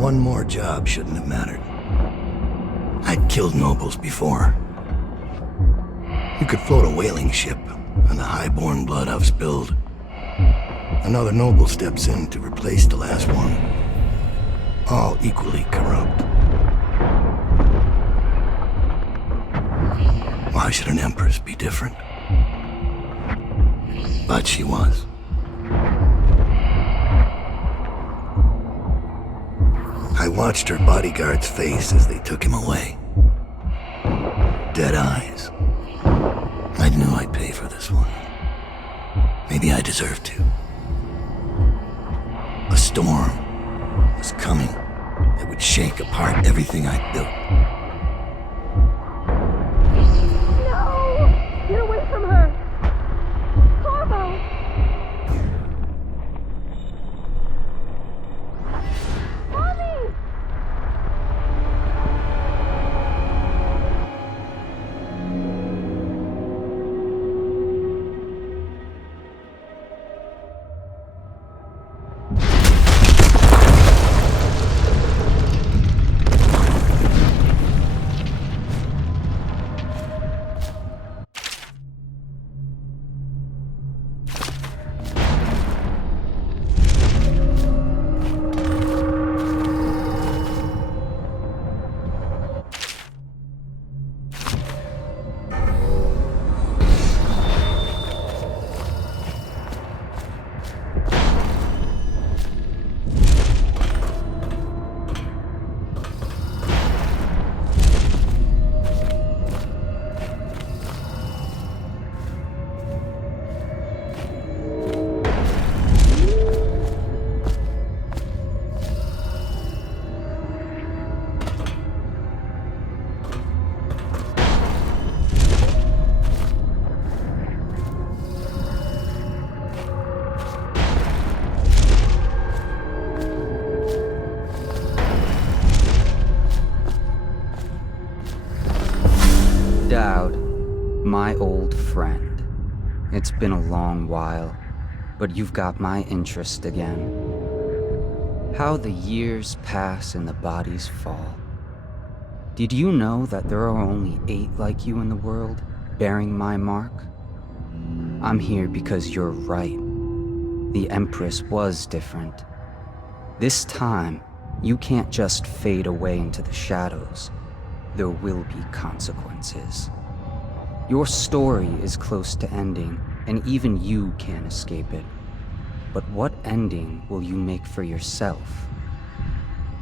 One more job shouldn't have mattered. I'd killed nobles before. You could float a whaling ship, and the high-born blood I've spilled. Another noble steps in to replace the last one. All equally corrupt. Why should an empress be different? But she was. I watched her bodyguard's face as they took him away. Dead eyes. I knew I'd pay for this one. Maybe I deserved to. A storm was coming that would shake apart everything I'd built. No! Get away from her! Corvo! Mommy! Daud, my old friend. It's been a long while, but you've got my interest again. How the years pass and the bodies fall. Did you know that there are only 8 like you in the world, bearing my mark? I'm here because you're right. The Empress was different. This time, you can't just fade away into the shadows. There will be consequences. Your story is close to ending, and even you can't escape it. But what ending will you make for yourself?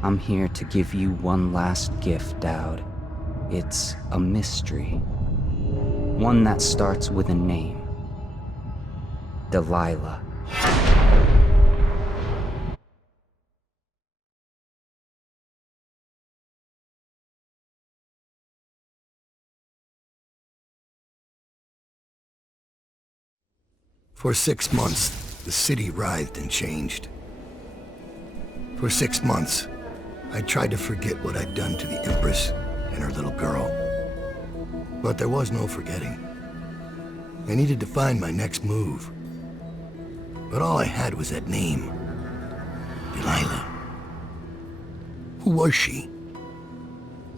I'm here to give you one last gift, Daud. It's a mystery. One that starts with a name. Delilah. For 6 months, the city writhed and changed. For 6 months, I tried to forget what I'd done to the Empress and her little girl. But there was no forgetting. I needed to find my next move. But all I had was that name. Delilah. Who was she?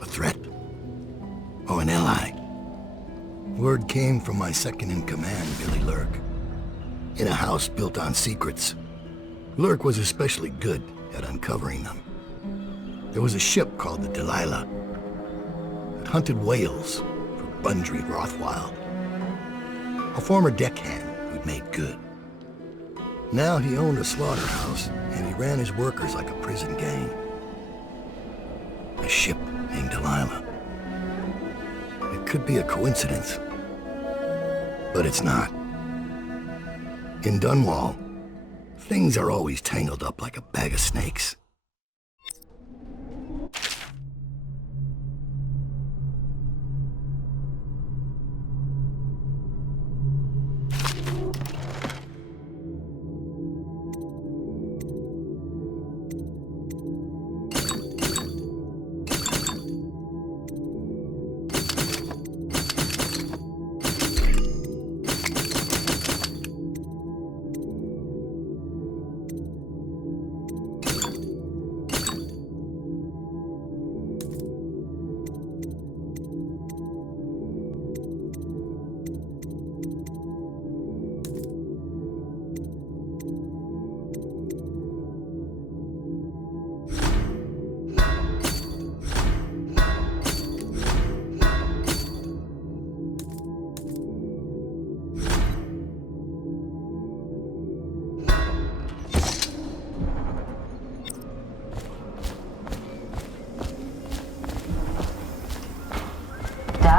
A threat? Or an ally? Word came from my second-in-command, Billie Lurk. In a house built on secrets. Lurk was especially good at uncovering them. There was a ship called the Delilah that hunted whales for Bundry Rothwild. A former deckhand who'd made good. Now he owned a slaughterhouse, and he ran his workers like a prison gang. A ship named Delilah. It could be a coincidence, but it's not. In Dunwall, things are always tangled up like a bag of snakes.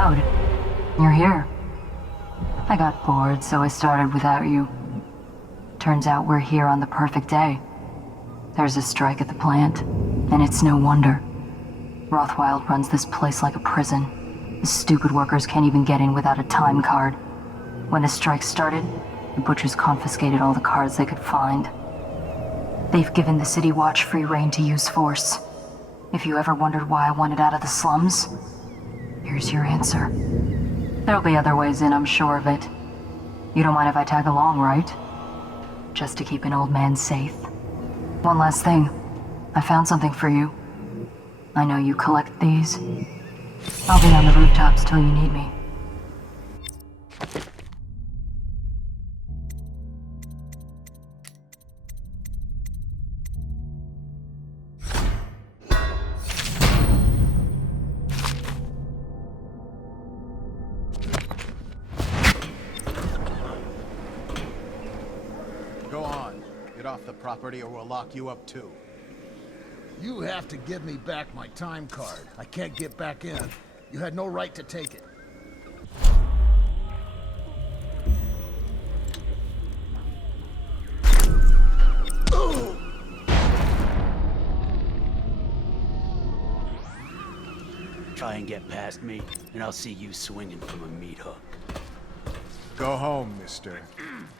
Daud. You're here. I got bored, so I started without you. Turns out we're here on the perfect day. There's a strike at the plant, and it's no wonder. Rothwild runs this place like a prison. The stupid workers can't even get in without a time card. When the strike started, the butchers confiscated all the cards they could find. They've given the City Watch free rein to use force. If you ever wondered why I wanted out of the slums, here's your answer. There'll be other ways in, I'm sure of it. You don't mind if I tag along, right? Just to keep an old man safe. One last thing. I found something for you. I know you collect these. I'll be on the rooftops till you need me. Go on. Get off the property or we'll lock you up too. You have to give me back my time card. I can't get back in. You had no right to take it. Try and get past me, and I'll see you swinging from a meat hook. Go home, mister.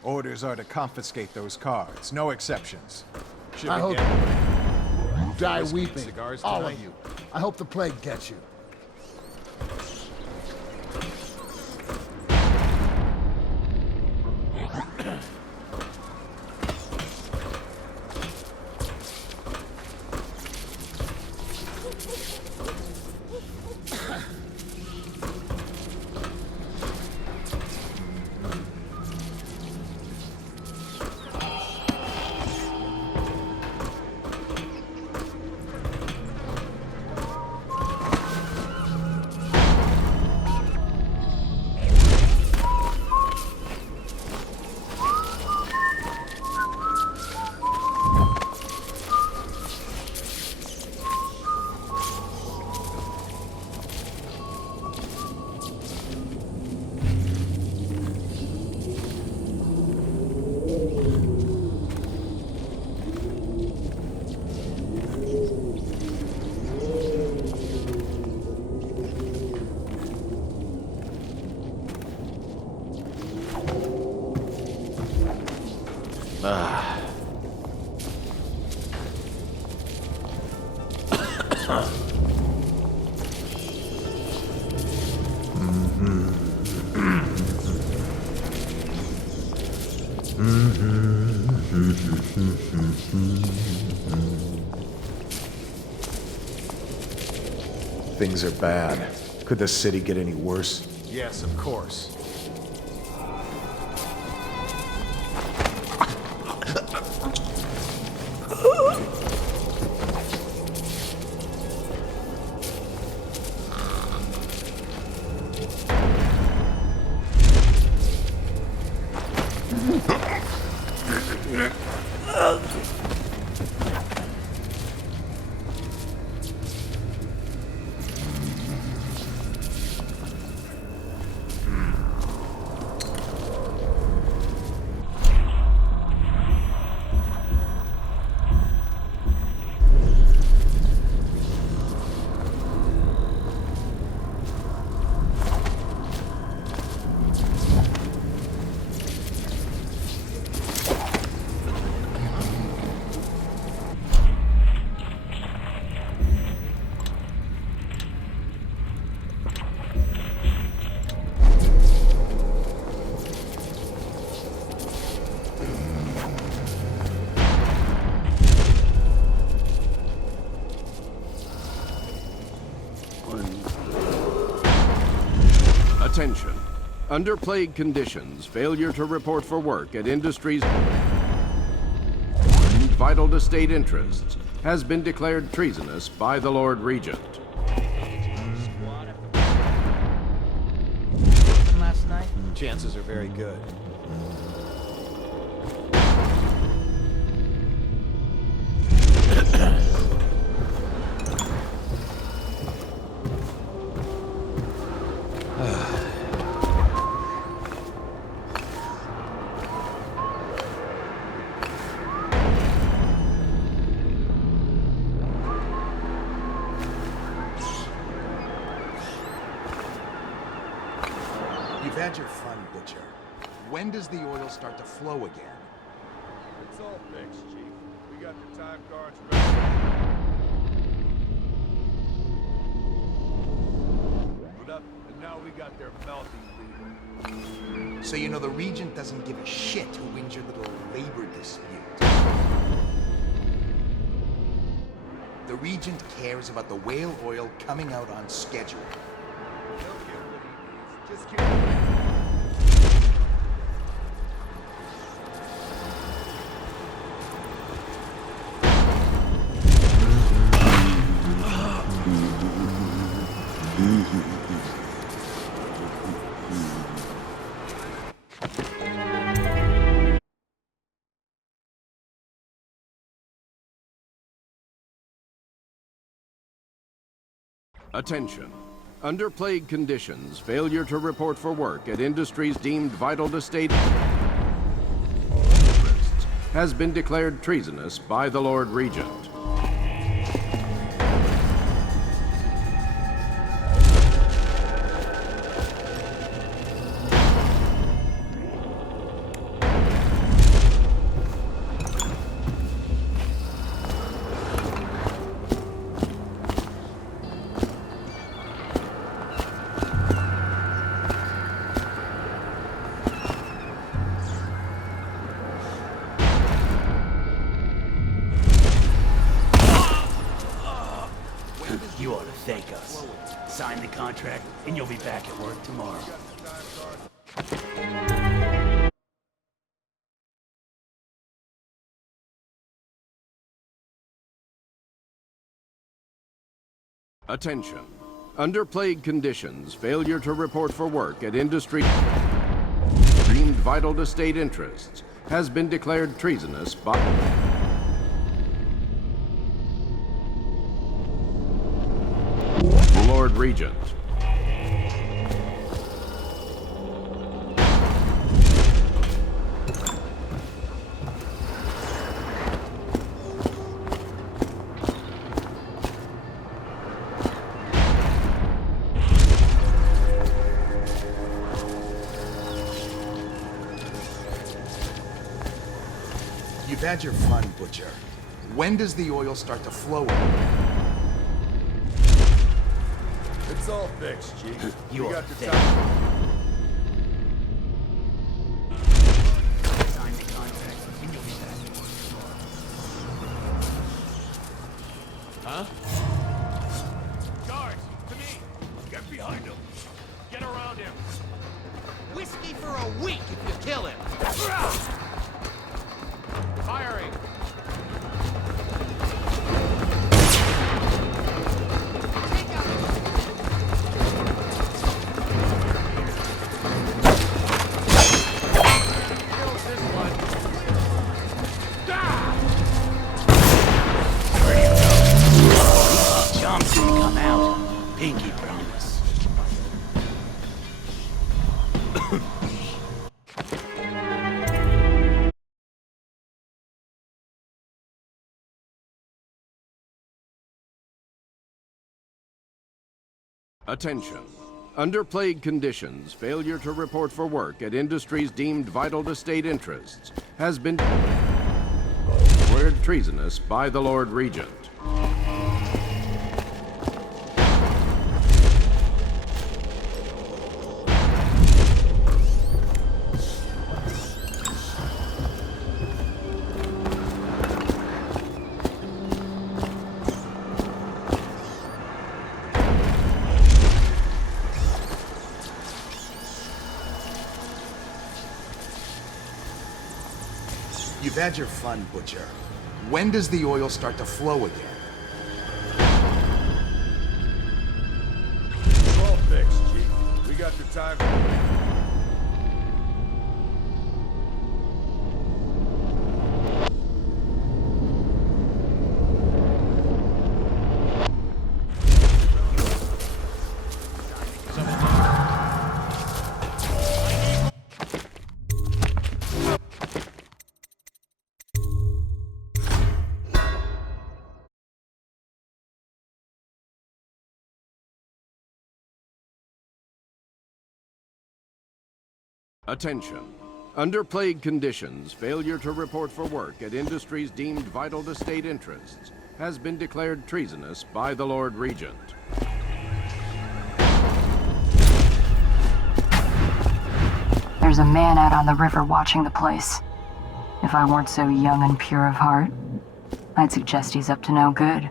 Orders are to confiscate those cards. No exceptions. Should I we hope get you die whiskey and weeping, cigars all tonight? of you. I hope the plague gets you. Things are bad. Could the city get any worse? Yes, of course. Attention. Under plague conditions, failure to report for work at industries vital to state interests has been declared treasonous by the Lord Regent. Last night? Chances are very good. You've had your fun, Butcher. When does the oil start to flow again? It's all fixed, Chief. We got the time cards ready. Put up, and now we got their mouthy leader. So you know the Regent doesn't give a shit who wins your little labor dispute. The Regent cares about the whale oil coming out on schedule. He'll get what he needs. Just keep... Attention. Under plague conditions, failure to report for work at industries deemed vital to state interests has been declared treasonous by the Lord Regent. You ought to thank us. Sign the contract, and you'll be back at work tomorrow. Attention. Under plague conditions, failure to report for work at industry deemed vital to state interests has been declared treasonous by the Lord Regent. You've had your fun, Butcher. When does the oil start to flow again? It's all fixed, Chief. You we ought got to the thank time. Sign the contract, and you'll be back at work tomorrow. Huh? Guards, to me! Get behind him! Get around him! Whiskey for a week if you kill him! Firing! Kills this one! Where do you go? Johnson, come out. Pinky promise. Attention. Under plague conditions, failure to report for work at industries deemed vital to state interests has been declared treasonous by the Lord Regent. You've had your fun, Butcher. When does the oil start to flow again? It's all fixed, Chief. We got the time. Attention. Under plague conditions, failure to report for work at industries deemed vital to state interests has been declared treasonous by the Lord Regent. There's a man out on the river watching the place. If I weren't so young and pure of heart, I'd suggest he's up to no good.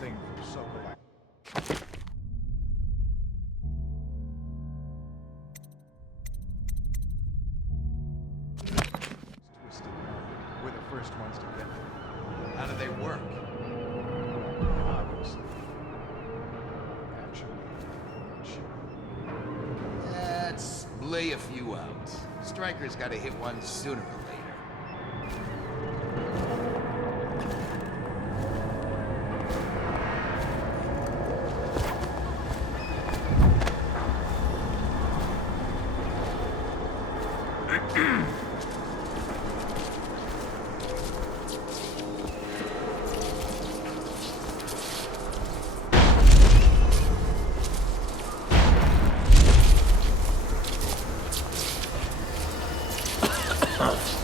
Thing from Sokolak. Twisted mind. We're the first ones to get them. How do they work? Obviously. Actually. Let's lay a few out. Stryker's gotta hit one sooner or later. Huh.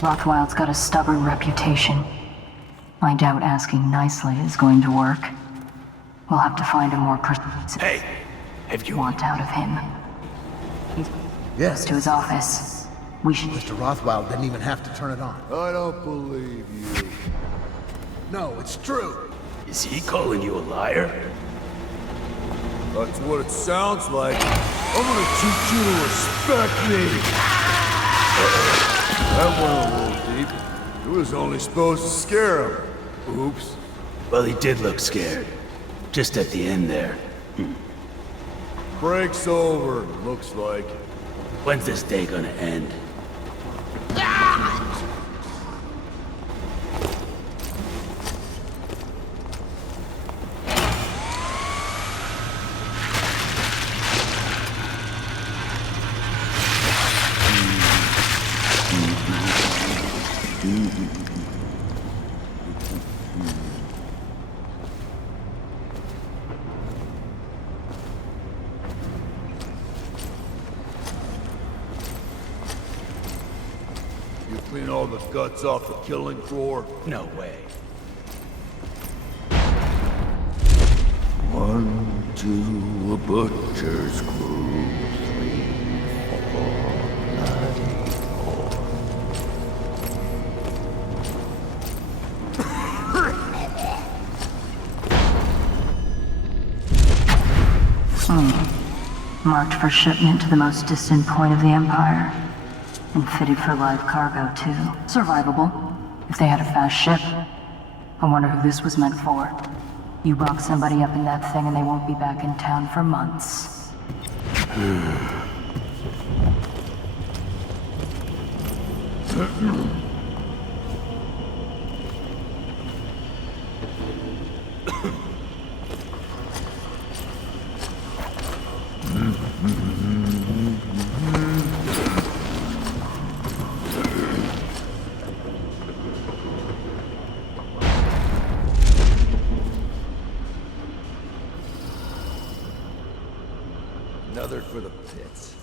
Rothwild's got a stubborn reputation. I doubt asking nicely is going to work. We'll have to find a more precise want out of him. Yes. To his office. We should... Mr. Rothwild didn't even have to turn it on. I don't believe you. No, it's true. Is he calling you a liar? That's what it sounds like. I'm gonna teach you to respect me. That went a little deep. It was only supposed to scare him. Oops. Well, he did look scared. Just at the end there. Break's over, looks like. When's this day gonna end? Clean all the guts off the killing floor? No way. 1, 2, a butcher's crew. 3, 4, 94. Marked for shipment to the most distant point of the Empire. And fitted for live cargo, too. Survivable, if they had a fast ship. I wonder who this was meant for. You box somebody up in that thing and they won't be back in town for months. Another for the pits.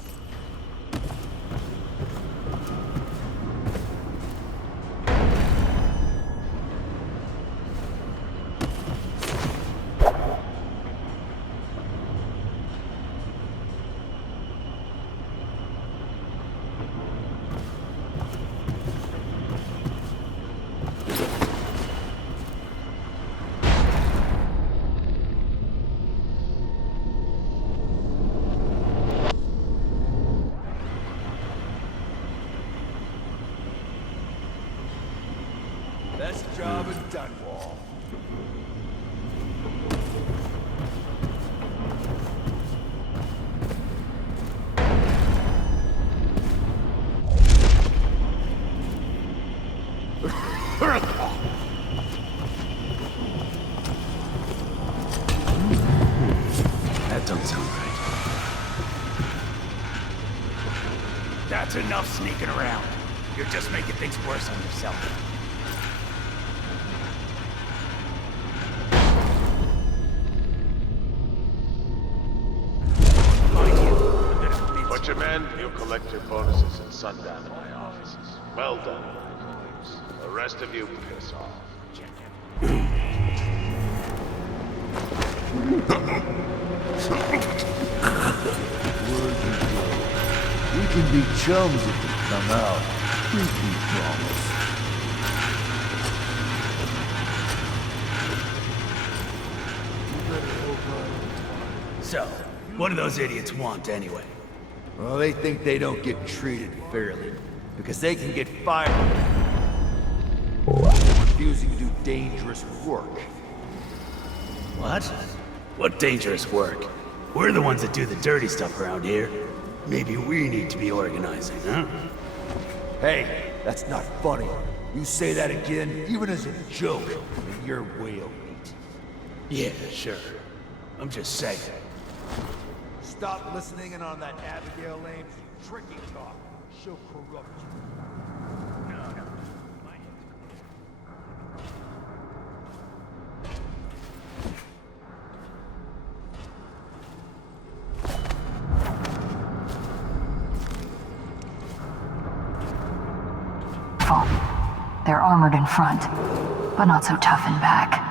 Best job in Dunwall. That don't sound right. That's enough sneaking around. You're just making things worse on yourself. Butcherman, you'll collect your bonuses at sundown in my offices. Well done, my employees. The rest of you, piss off. We can be chums if we come out. Pinky promise. So, what do those idiots want anyway? Well, they think they don't get treated fairly, because they can get fired for refusing to do dangerous work. What? What dangerous work? We're the ones that do the dirty stuff around here. Maybe we need to be organizing, huh? Hey, that's not funny. You say that again, even as a joke, and you're whale meat. Yeah, sure. I'm just saying. Stop listening in on that Abigail Ames tricky talk. She'll corrupt you. No. They're armored in front, but not so tough in back.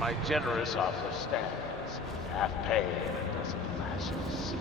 My generous offer stands. Half pay and a dozen flashes.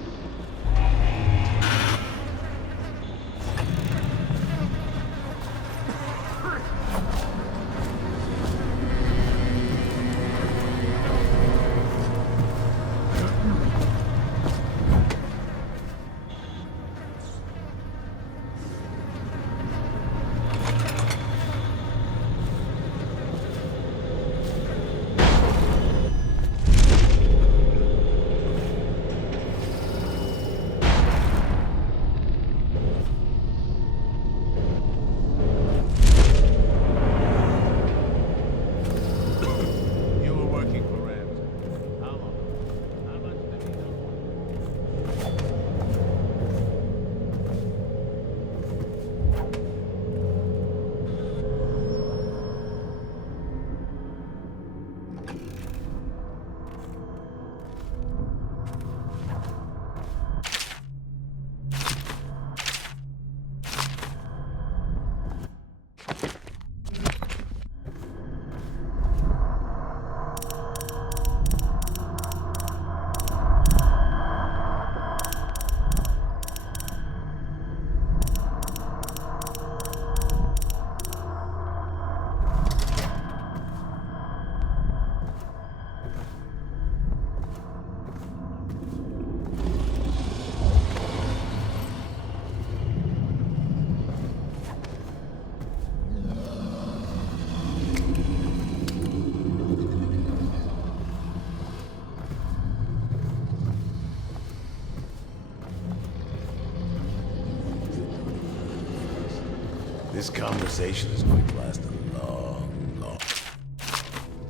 This conversation is going to last a long, long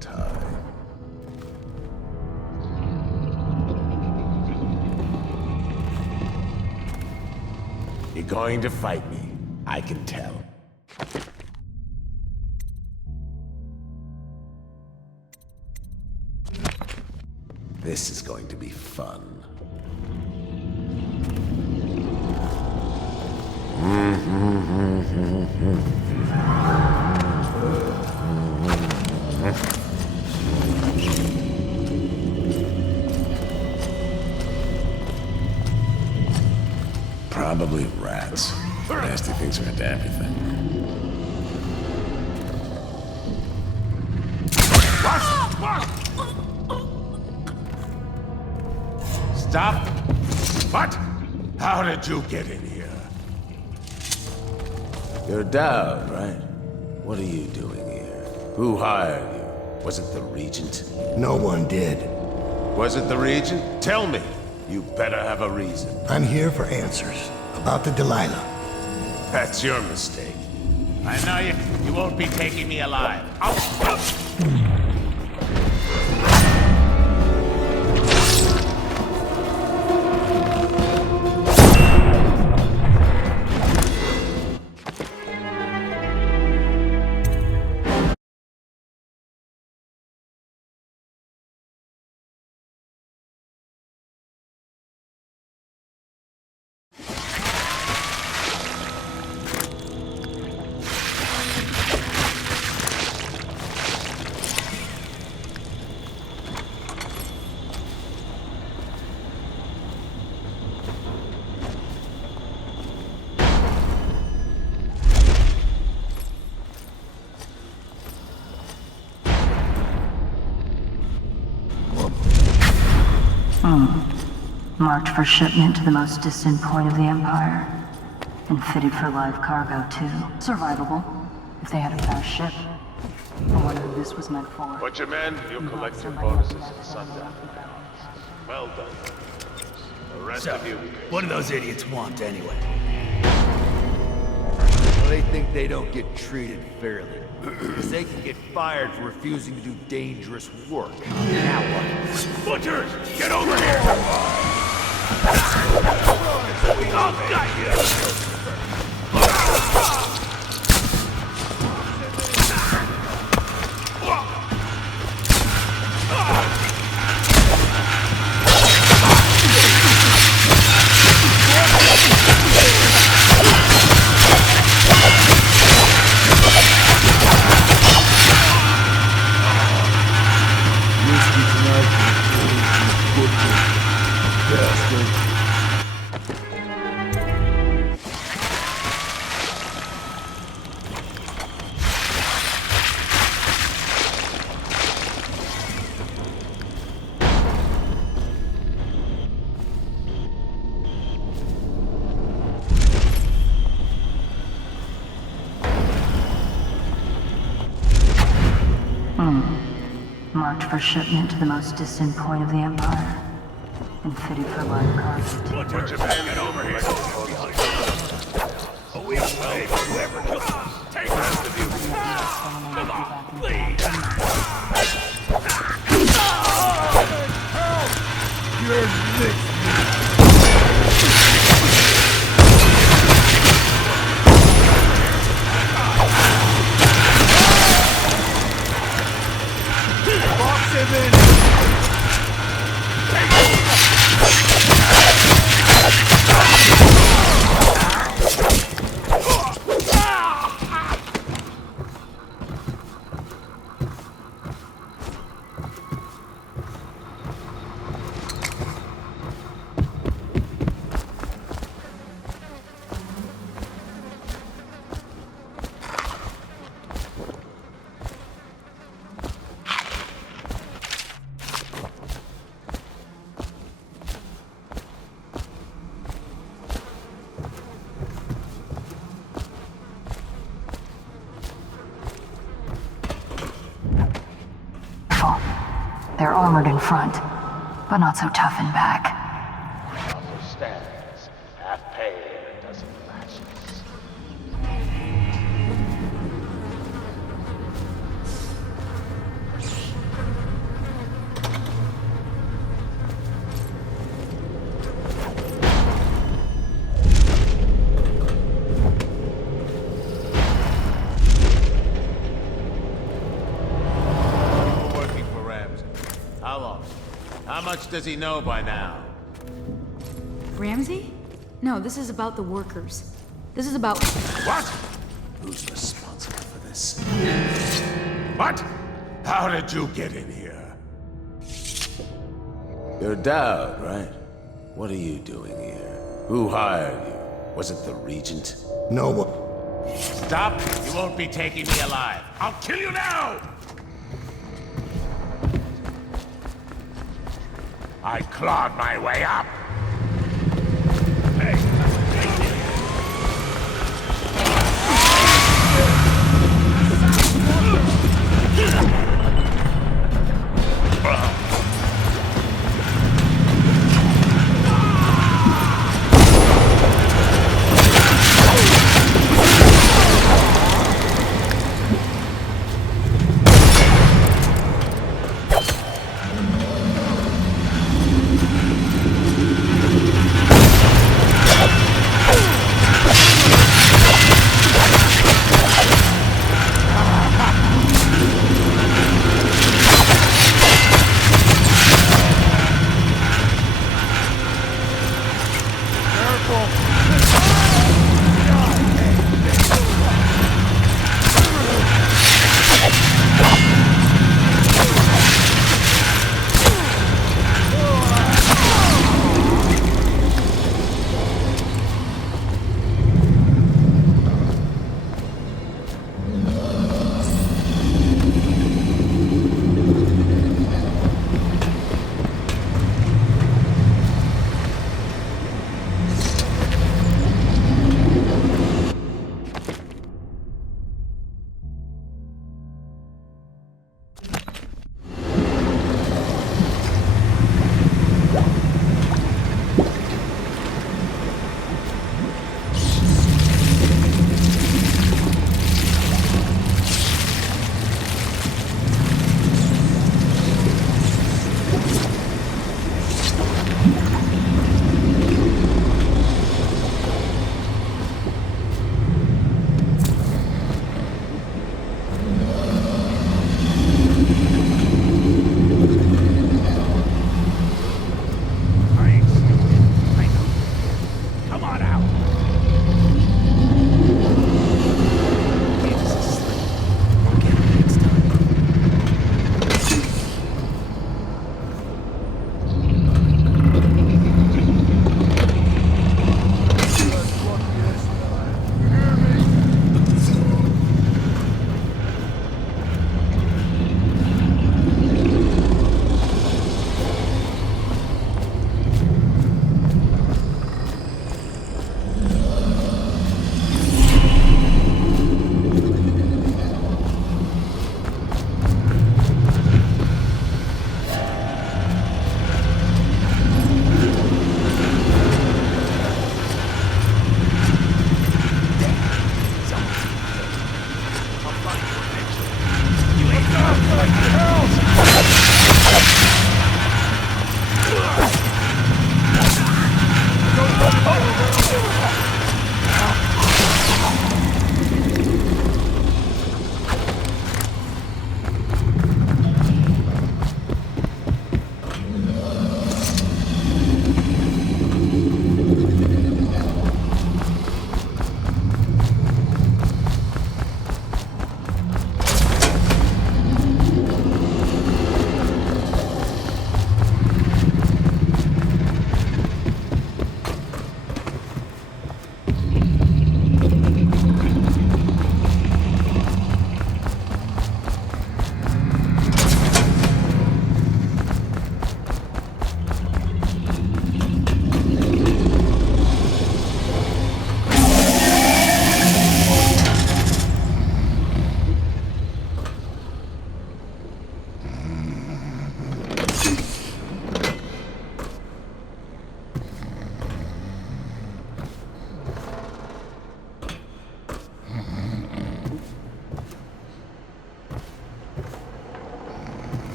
time. You're going to fight me. I can tell. This is going to be fun. Probably rats. Nasty things are into everything. Stop! What? How did you get in here? You're Daud, right? What are you doing here? Who hired you? Was it the Regent? No one did. Was it the Regent? Tell me! You better have a reason. I'm here for answers about the Delilah. That's your mistake. I know you won't be taking me alive. Marked for shipment to the most distant point of the Empire. And fitted for live cargo, too. Survivable, if they had a fast ship. I wonder who this was meant for. But your men, you'll collect your bonuses at sundown. Well done. The rest of you... What do those idiots want, anyway? Well, they think they don't get treated fairly. Because they can get fired for refusing to do dangerous work. Now what? Butchers! Get over here! I'll got you! marked for shipment to the most distant point of the Empire, and fitted for live carpet. Put your back over here. We play whoever comes. Take the rest of you. Come on, please. You're mixed. Box him in! They're armored in front, but not so tough in back. Offer stands, half pay and a dozen lashes. How much does he know by now? Ramsey? No, this is about the workers. This is about... What? Who's responsible for this? What? How did you get in here? You're Daud, right? What are you doing here? Who hired you? Was it the Regent? No one. Stop! You won't be taking me alive. I'll kill you now! I clawed my way up.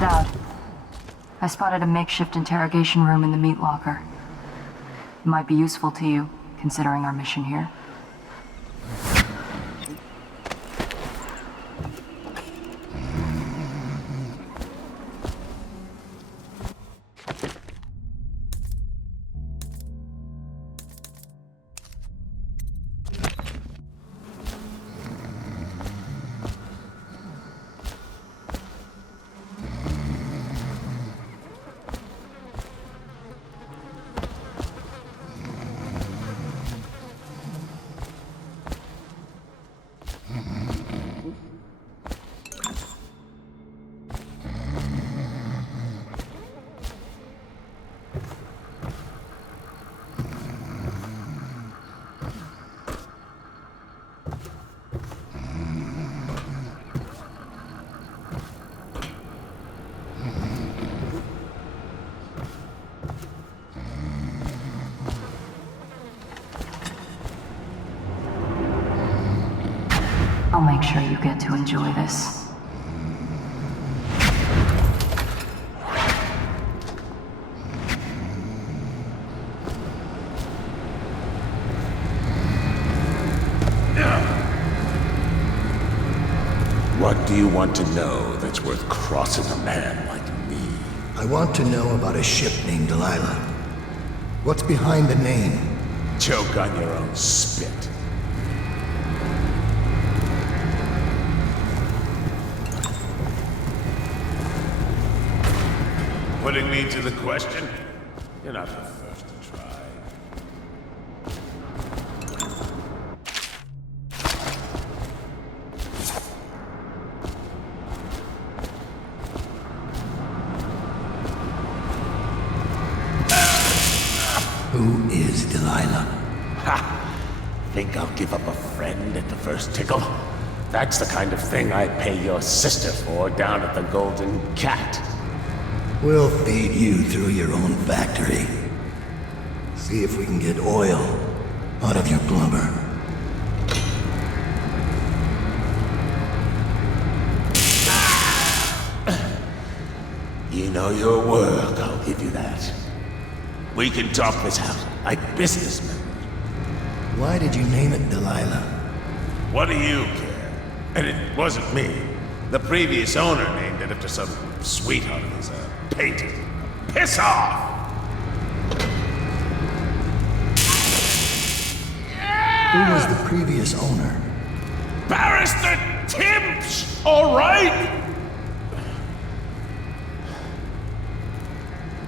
Daud, I spotted a makeshift interrogation room in the meat locker. It might be useful to you, considering our mission here. I'll make sure you get to enjoy this. What do you want to know that's worth crossing a man like me? I want to know about a ship named Delilah. What's behind the name? Choke on your own spit. Putting me to the question? You're not the first to try. Who is Delilah? Ha! Think I'll give up a friend at the first tickle? That's the kind of thing I'd pay your sister for down at the Golden Cat. We'll feed you through your own factory. See if we can get oil out of your blubber. You know your work, I'll give you that. We can talk this out, like businessmen. Why did you name it Delilah? What do you care? And it wasn't me. The previous owner named it after some sweetheart of his painting. Piss off! Who was the previous owner? Barrister Timps, all right?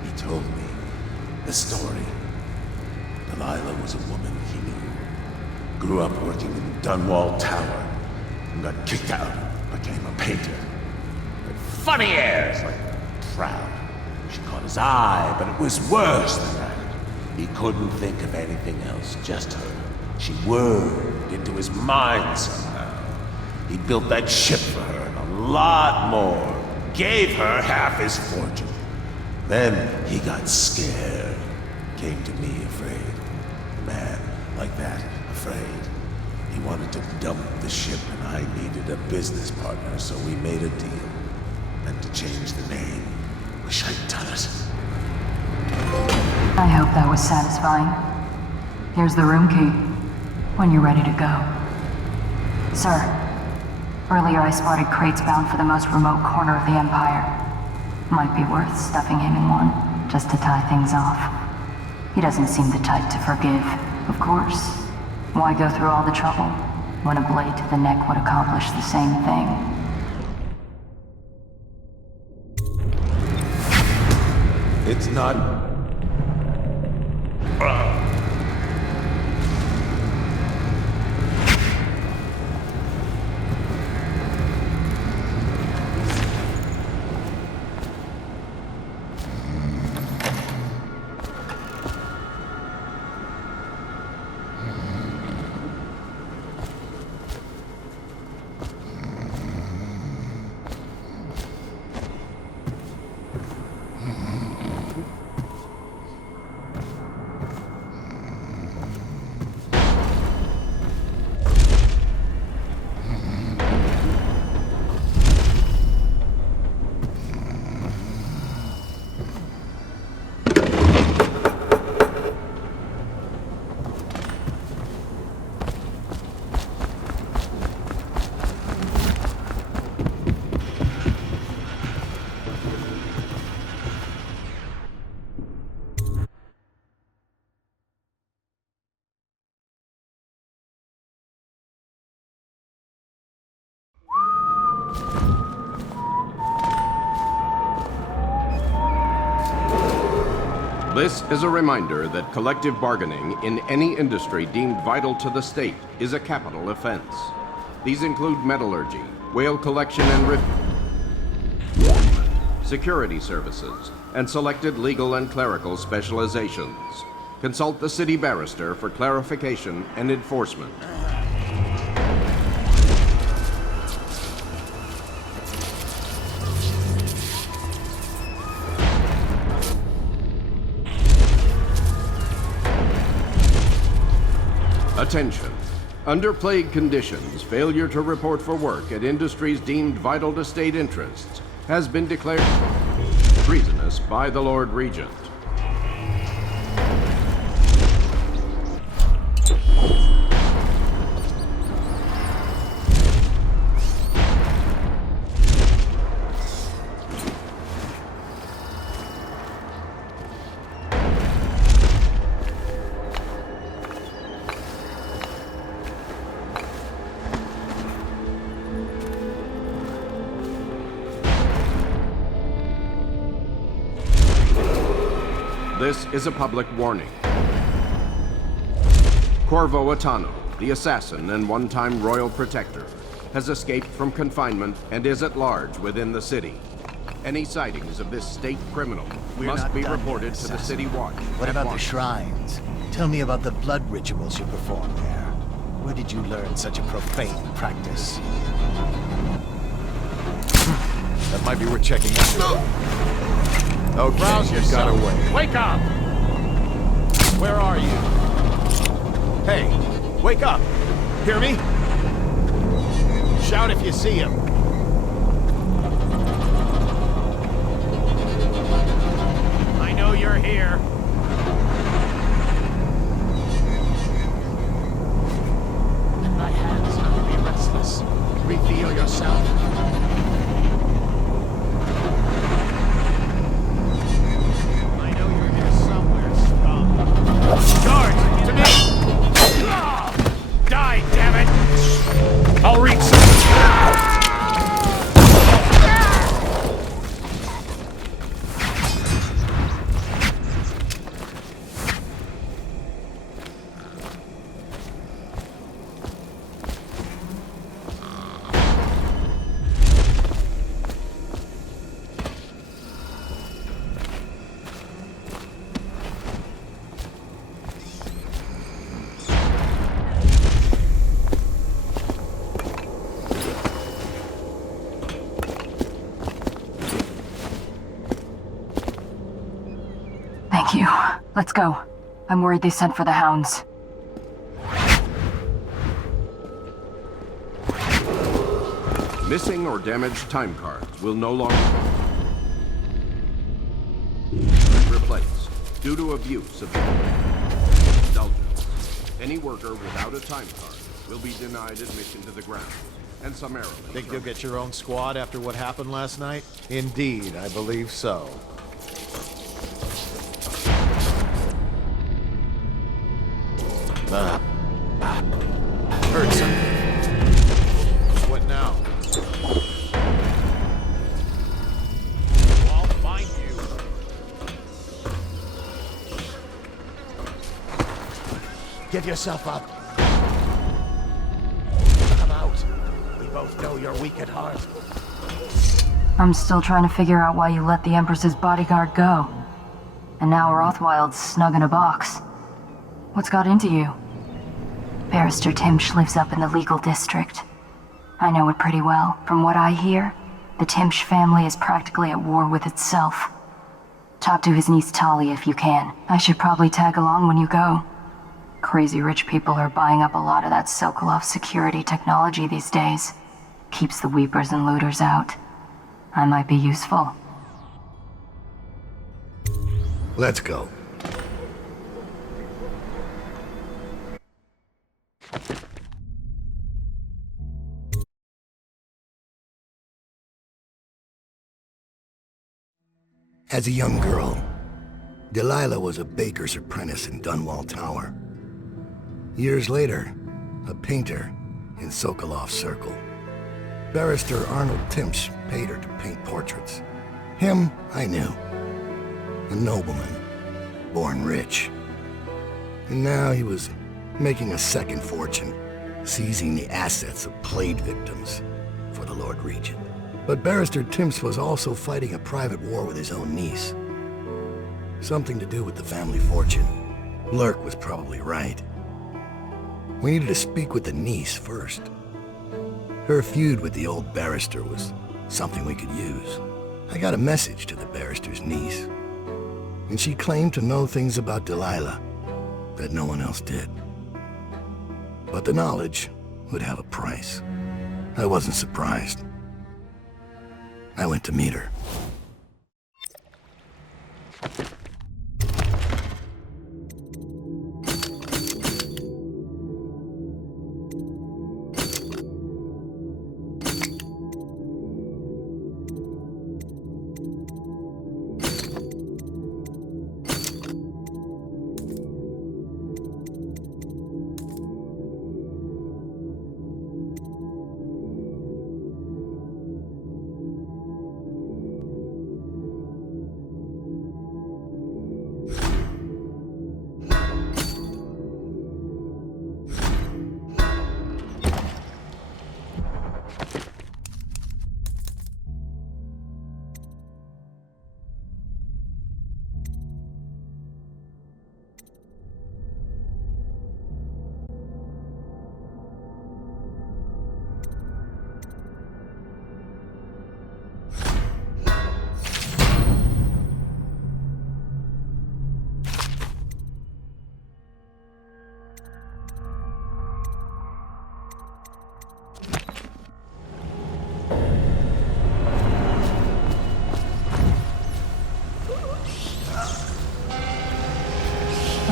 He told me the story. Delilah was a woman he knew. Grew up working in Dunwall Tower and got kicked out, became a painter. But funny airs, like proud. She caught his eye, but it was worse than that. He couldn't think of anything else, just her. She wormed into his mind somehow. He built that ship for her and a lot more. Gave her half his fortune. Then he got scared. Came to me afraid. A man like that, afraid. He wanted to dump the ship and I needed a business partner, so we made a deal. Meant to change the name. Wish I'd done it. I hope that was satisfying. Here's the room key, when you're ready to go. Sir, earlier I spotted crates bound for the most remote corner of the Empire. Might be worth stuffing him in one, just to tie things off. He doesn't seem the type to forgive, of course. Why go through all the trouble, when a blade to the neck would accomplish the same thing? It's not... This is a reminder that collective bargaining in any industry deemed vital to the state is a capital offense. These include metallurgy, whale collection and security services, and selected legal and clerical specializations. Consult the city barrister for clarification and enforcement. Attention. Under plague conditions, failure to report for work at industries deemed vital to state interests has been declared treasonous by the Lord Regent. This is a public warning. Corvo Attano, the assassin and one-time royal protector, has escaped from confinement and is at large within the city. Any sightings of this state criminal must be reported to the city watch. What about the shrines? Tell me about the blood rituals you perform there. Where did you learn such a profane practice? That might be worth checking out. Okay, you got away. Wake up! Where are you? Hey, wake up! Hear me? Shout if you see him. I know you're here. My hands will be restless. Reveal yourself. Guard! To me! Die, damn it! I'll reach Thank you. Let's go. I'm worried they sent for the hounds. Missing or damaged time cards will no longer be replaced due to abuse of indulgence. Any worker without a time card will be denied admission to the grounds and summarily. Think you'll get your own squad after what happened last night? Indeed, I believe so. Heard something. What now? I'll find you. Give yourself up. Come out. We both know you're weak at heart. I'm still trying to figure out why you let the Empress's bodyguard go. And now Rothwild's snug in a box. What's got into you? Barrister Timsh lives up in the legal district. I know it pretty well. From what I hear, the Timsh family is practically at war with itself. Talk to his niece Talia if you can. I should probably tag along when you go. Crazy rich people are buying up a lot of that Sokolov security technology these days. Keeps the weepers and looters out. I might be useful. Let's go. As a young girl, Delilah was a baker's apprentice in Dunwall Tower. Years later, a painter in Sokolov's circle. Barrister Arnold Timsh paid her to paint portraits. Him, I knew. A nobleman. born rich. And now he was making a second fortune, seizing the assets of plague victims for the Lord Regent. But Barrister Timps was also fighting a private war with his own niece. Something to do with the family fortune. Lurk was probably right. We needed to speak with the niece first. Her feud with the old barrister was something we could use. I got a message to the barrister's niece, and she claimed to know things about Delilah that no one else did. But the knowledge would have a price. I wasn't surprised. I went to meet her.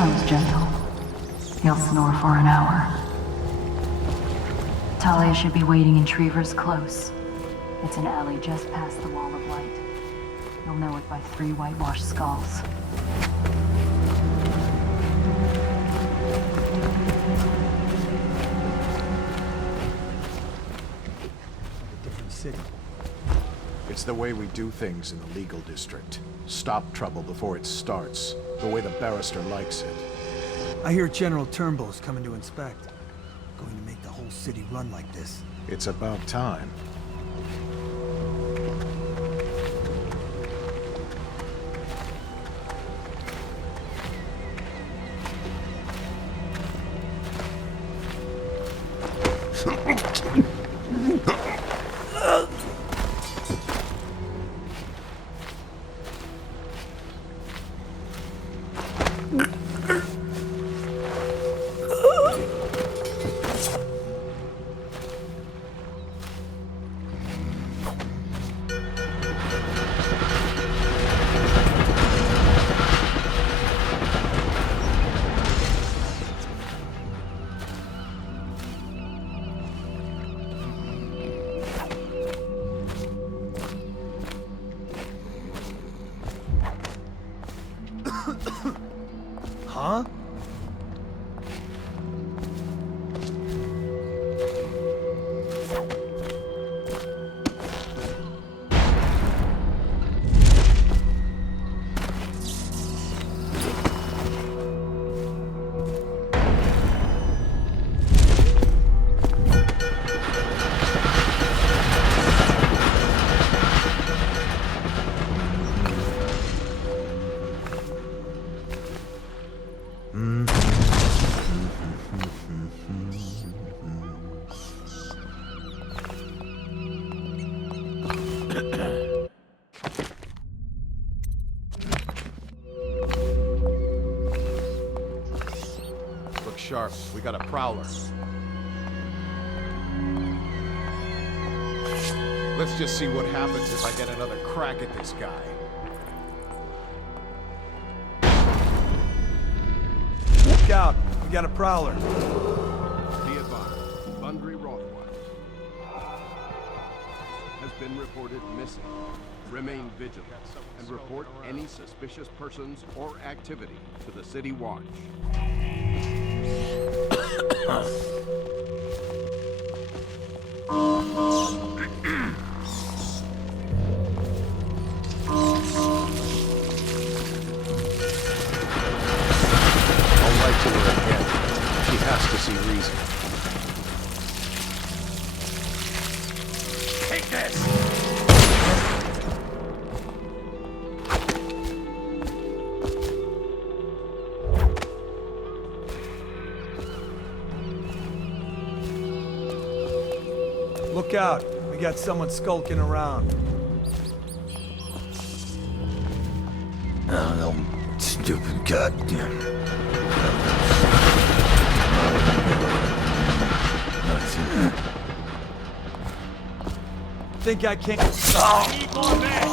I was gentle. He'll snore for an hour. Talia should be waiting in Trevor's Close. It's an alley just past the Wall of Light. You'll know it by 3 whitewashed skulls. A different city. It's the way we do things in the legal district. Stop trouble before it starts. The way the barrister likes it. I hear General Turnbull's coming to inspect. Going to make the whole city run like this. It's about time. Huh? Sharp. We got a prowler. Let's just see what happens if I get another crack at this guy. Look out! We got a prowler. Be advised, Bundry Rothwell has been reported missing. Remain vigilant and report any suspicious persons or activity to the City Watch. Look out. We got someone skulking around. Oh, no. Stupid goddamn. Think I can't... Need more men!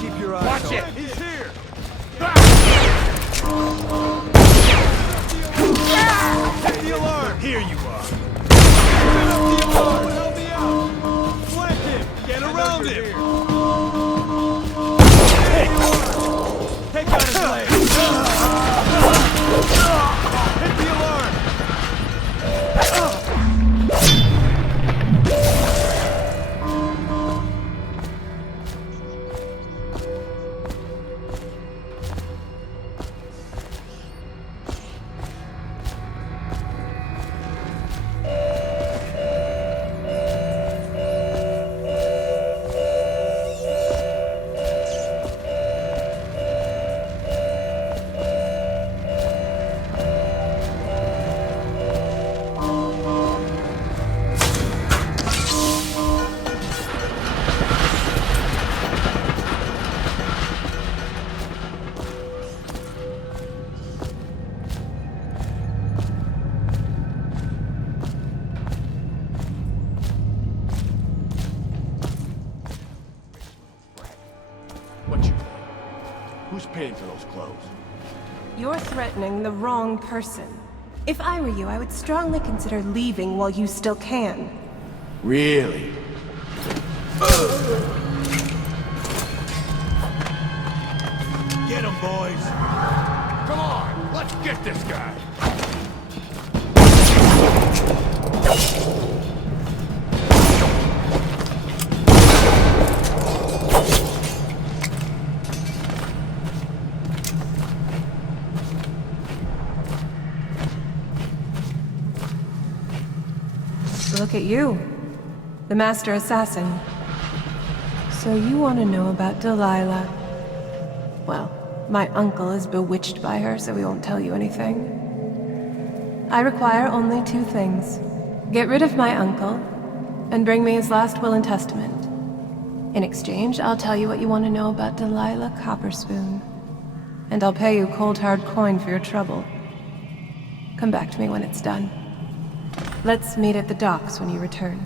Keep your eyes Watch open. it! He's here! Hit the alarm! Here you are! Turn up the alarm! Help me out! Flank him! Get around him! Take out his leg! Hit the alarm! Who's paying for those clothes? You're threatening the wrong person. If I were you, I would strongly consider leaving while you still can. Really? Get him, boys! Come on, let's get this guy! Look at you. The Master Assassin. So you want to know about Delilah. Well, my uncle is bewitched by her, so he won't tell you anything. I require only 2 things. Get rid of my uncle, and bring me his last will and testament. In exchange, I'll tell you what you want to know about Delilah Copperspoon. And I'll pay you cold hard coin for your trouble. Come back to me when it's done. Let's meet at the docks when you return.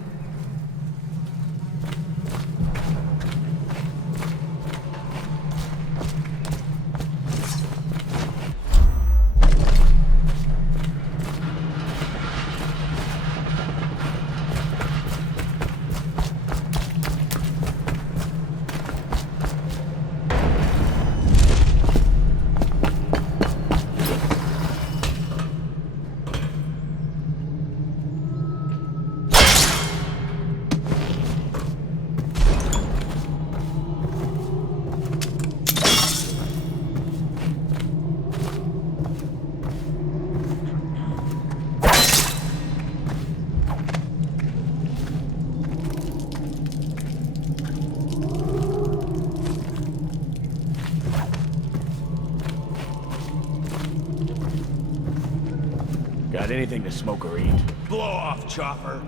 Got anything to smoke or eat? Blow off, chopper.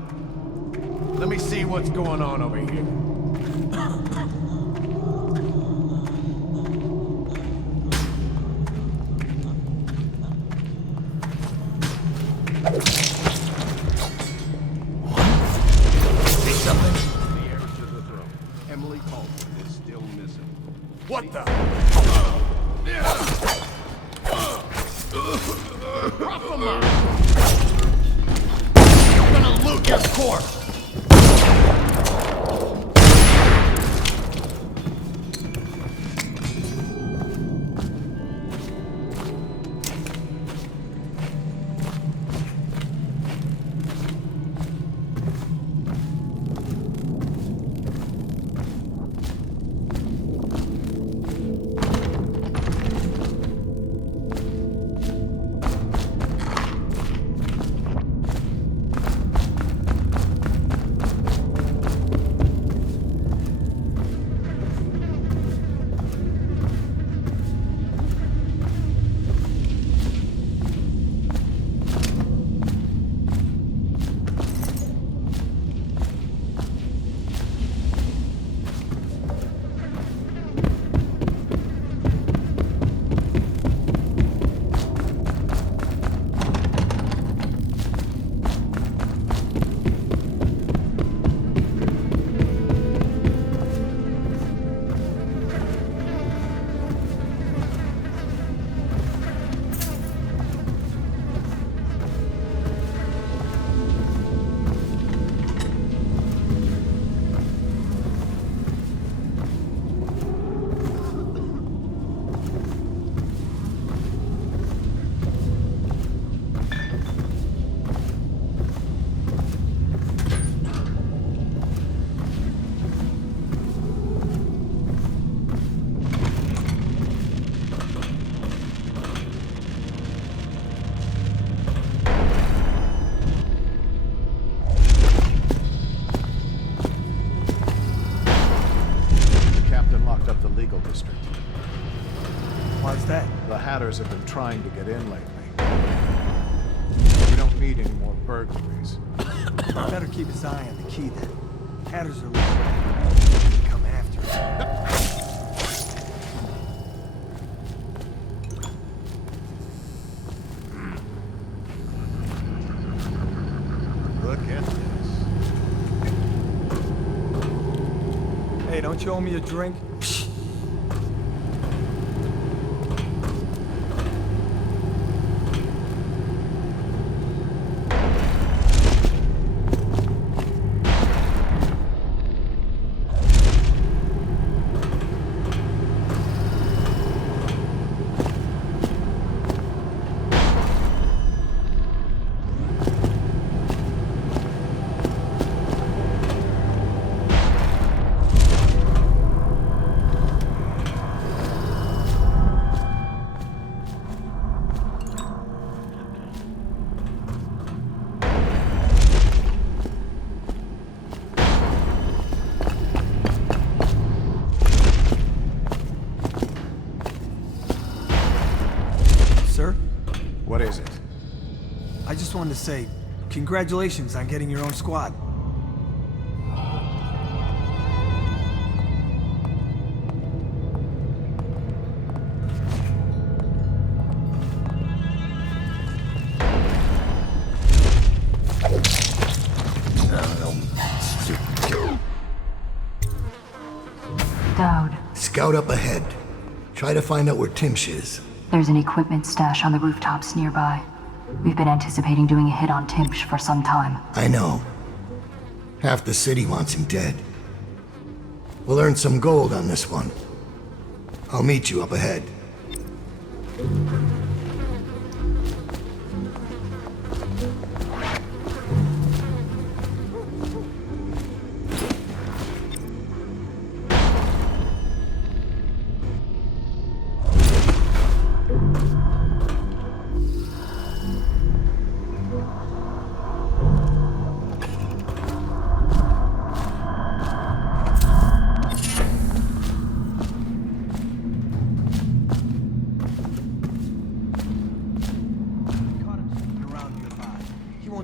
Let me see what's going on over here. See something? The heir to the throne. Emily Colton is still missing. What the? Rough 'em up! I'm gonna loot your corpse! What's that? The Hatters have been trying to get in lately. We don't need any more burglaries. Better keep his eye on the key then. Hatters are looking to come after him. Look at this. Hey, don't you owe me a drink? What is it? I just wanted to say, congratulations on getting your own squad. Daud. Scout up ahead. Try to find out where Timsh is. There's an equipment stash on the rooftops nearby. We've been anticipating doing a hit on Timsh for some time. I know. Half the city wants him dead. We'll earn some gold on this one. I'll meet you up ahead.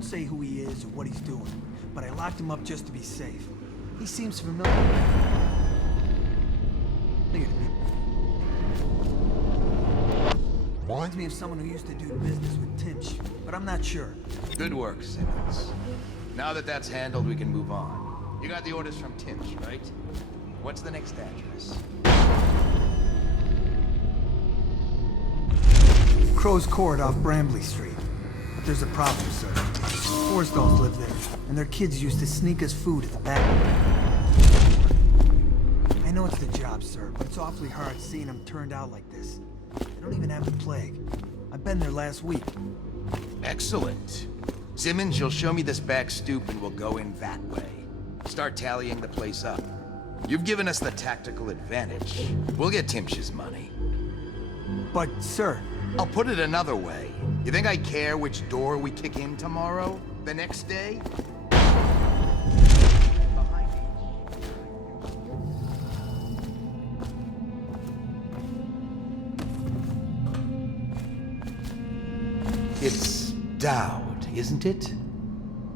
Say who he is or what he's doing, but I locked him up just to be safe. He seems familiar. Reminds me of someone who used to do business with Timsh, but I'm not sure. Good work, Simmons. Now that that's handled, we can move on. You got the orders from Timsh, right? What's the next address? Crow's Court off Brambley Street. But there's a problem, sir. Forstalls live there, and their kids used to sneak us food at the back. I know it's the job, sir, but it's awfully hard seeing them turned out like this. They don't even have the plague. I've been there last week. Excellent. Simmons, you'll show me this back stoop and we'll go in that way. Start tallying the place up. You've given us the tactical advantage. We'll get Timsh's money. But, sir... I'll put it another way. You think I care which door we kick in tomorrow? The next day? It's Daud, isn't it?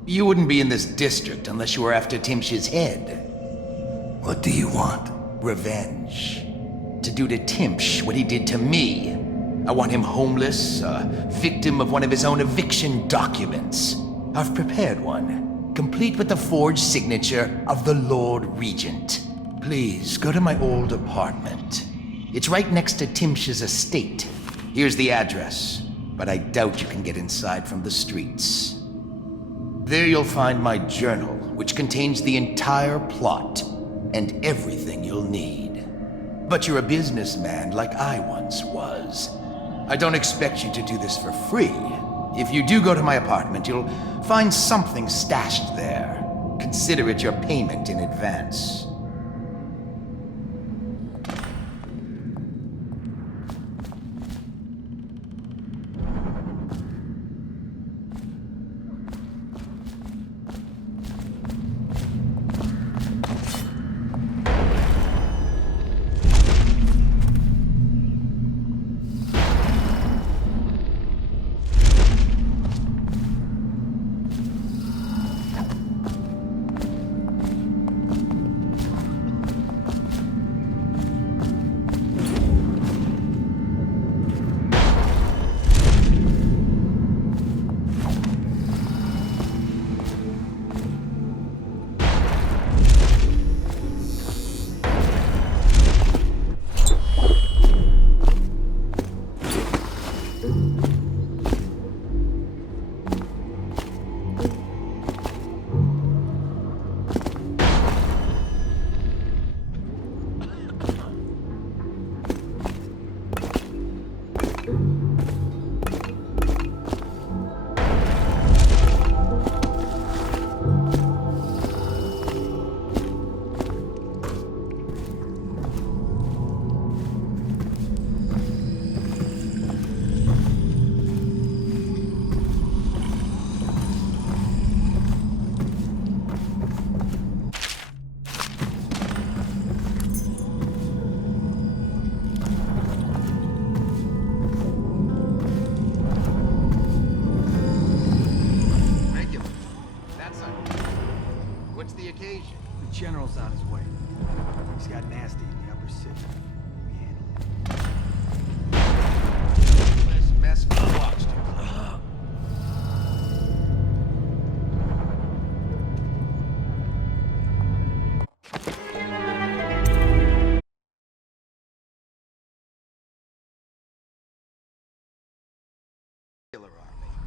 You wouldn't be in this district unless you were after Timsh's head. What do you want? Revenge. To do to Timsh what he did to me. I want him homeless, a victim of one of his own eviction documents. I've prepared one, complete with the forged signature of the Lord Regent. Please, go to my old apartment. It's right next to Timsh's estate. Here's the address, but I doubt you can get inside from the streets. There you'll find my journal, which contains the entire plot and everything you'll need. But you're a businessman like I once was. I don't expect you to do this for free. If you do go to my apartment, you'll find something stashed there. Consider it your payment in advance. occasion? The General's on his way. He's got nasty in the upper city. We handle it. Less mess for the watch.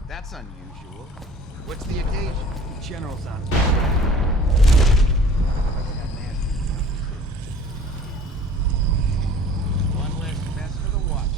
That's unusual. What's the occasion? The General's on his way. He's got nasty in the upper city. One less mess for the watch.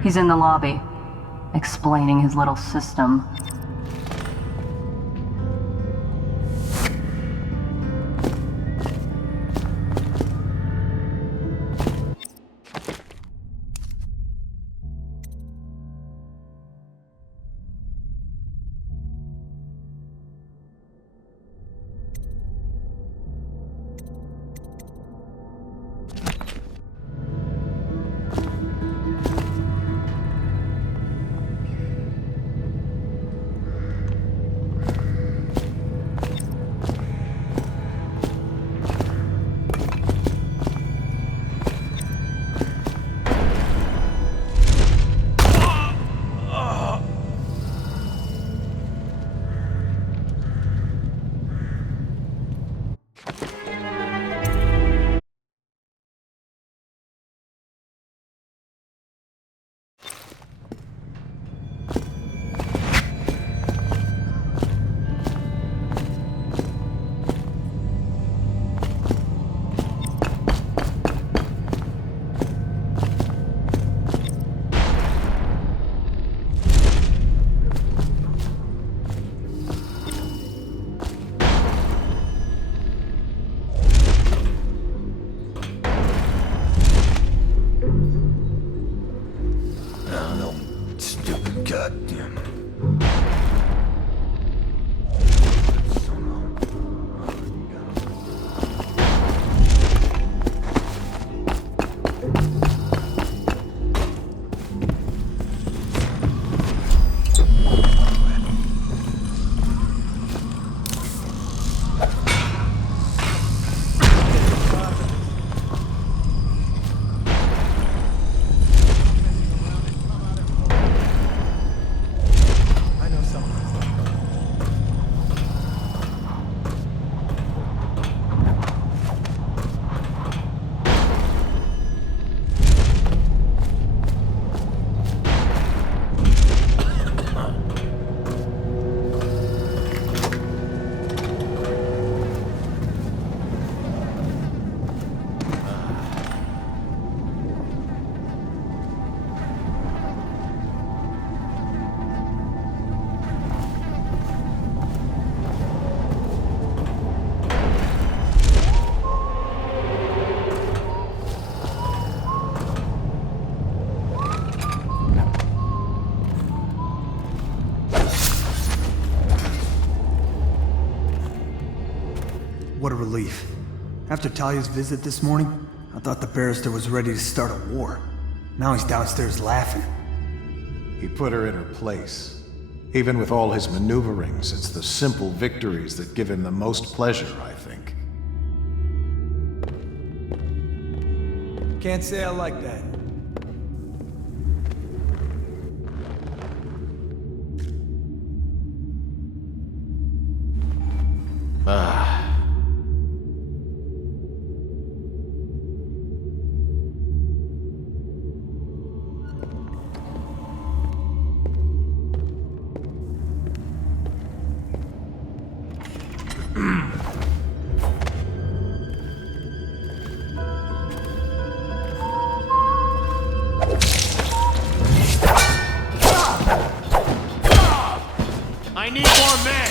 He's in the lobby, explaining his little system. What a relief. After Talia's visit this morning, I thought the barrister was ready to start a war. Now he's downstairs laughing. He put her in her place. Even with all his maneuverings, it's the simple victories that give him the most pleasure, I think. Can't say I like that. I need more men!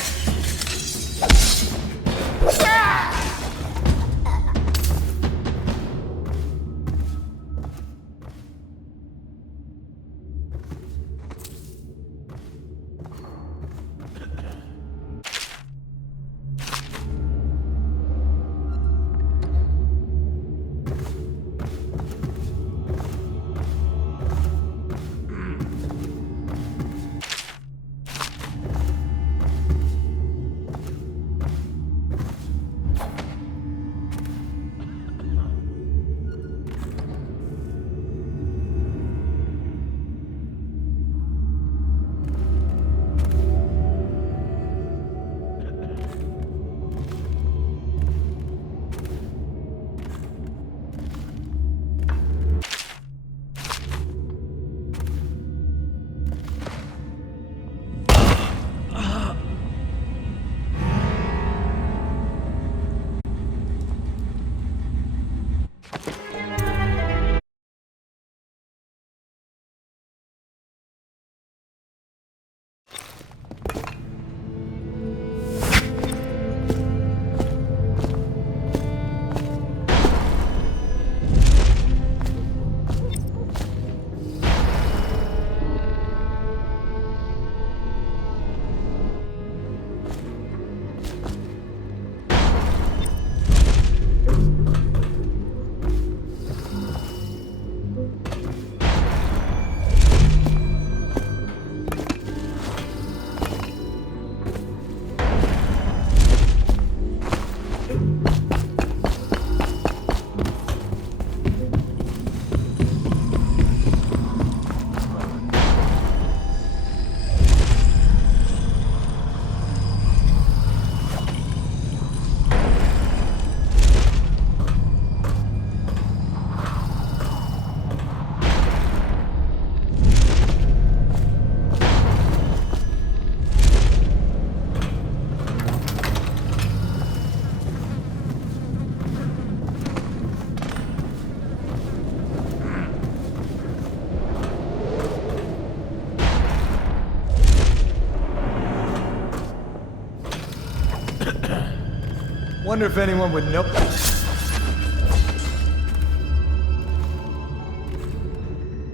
Wonder if anyone would know.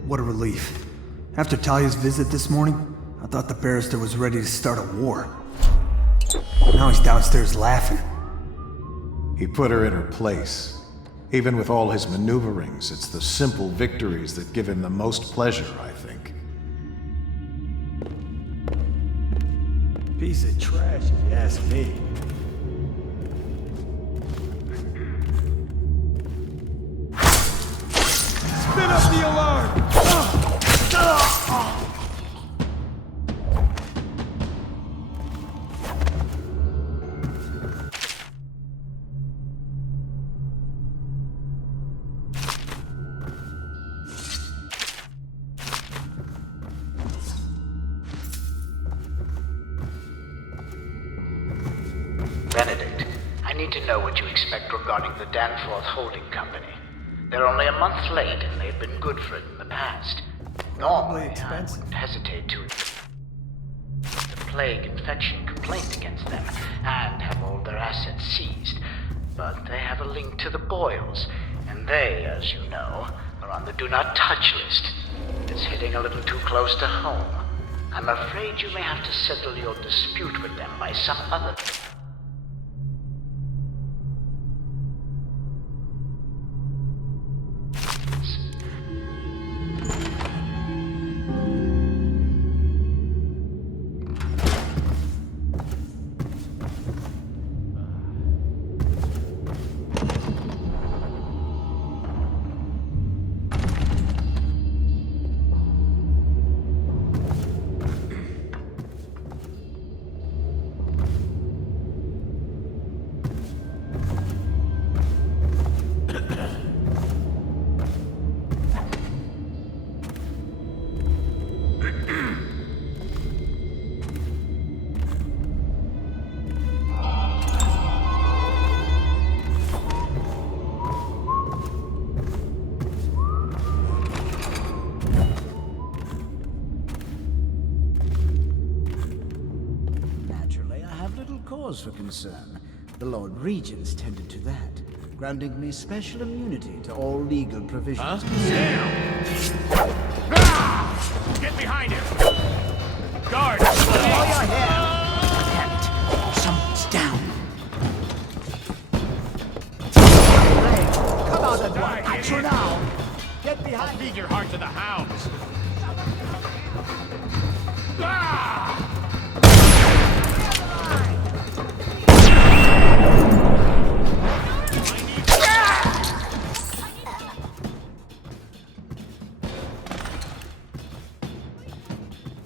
What a relief. After Talia's visit this morning, I thought the barrister was ready to start a war. Now he's downstairs laughing. He put her in her place. Even with all his maneuverings, it's the simple victories that give him the most pleasure, I think. Piece of trash, if you ask me. Spin up the alarm! Benedict, I need to know what you expect regarding the Danforth Holding Company. They're only a month late, and they've been good for it in the past. Normally, I wouldn't hesitate to the plague infection complaint against them and have all their assets seized. But they have a link to the Boyles, and they, as you know, are on the Do Not Touch list. It's hitting a little too close to home. I'm afraid you may have to settle your dispute with them by some other... little cause for concern. The Lord Regents tended to that, granting me special immunity to all legal provisions. Get behind him! Guard! Hold your head! Damn it! Someone's down! Come out and one! At you now! Get behind! Feed your heart to the hounds!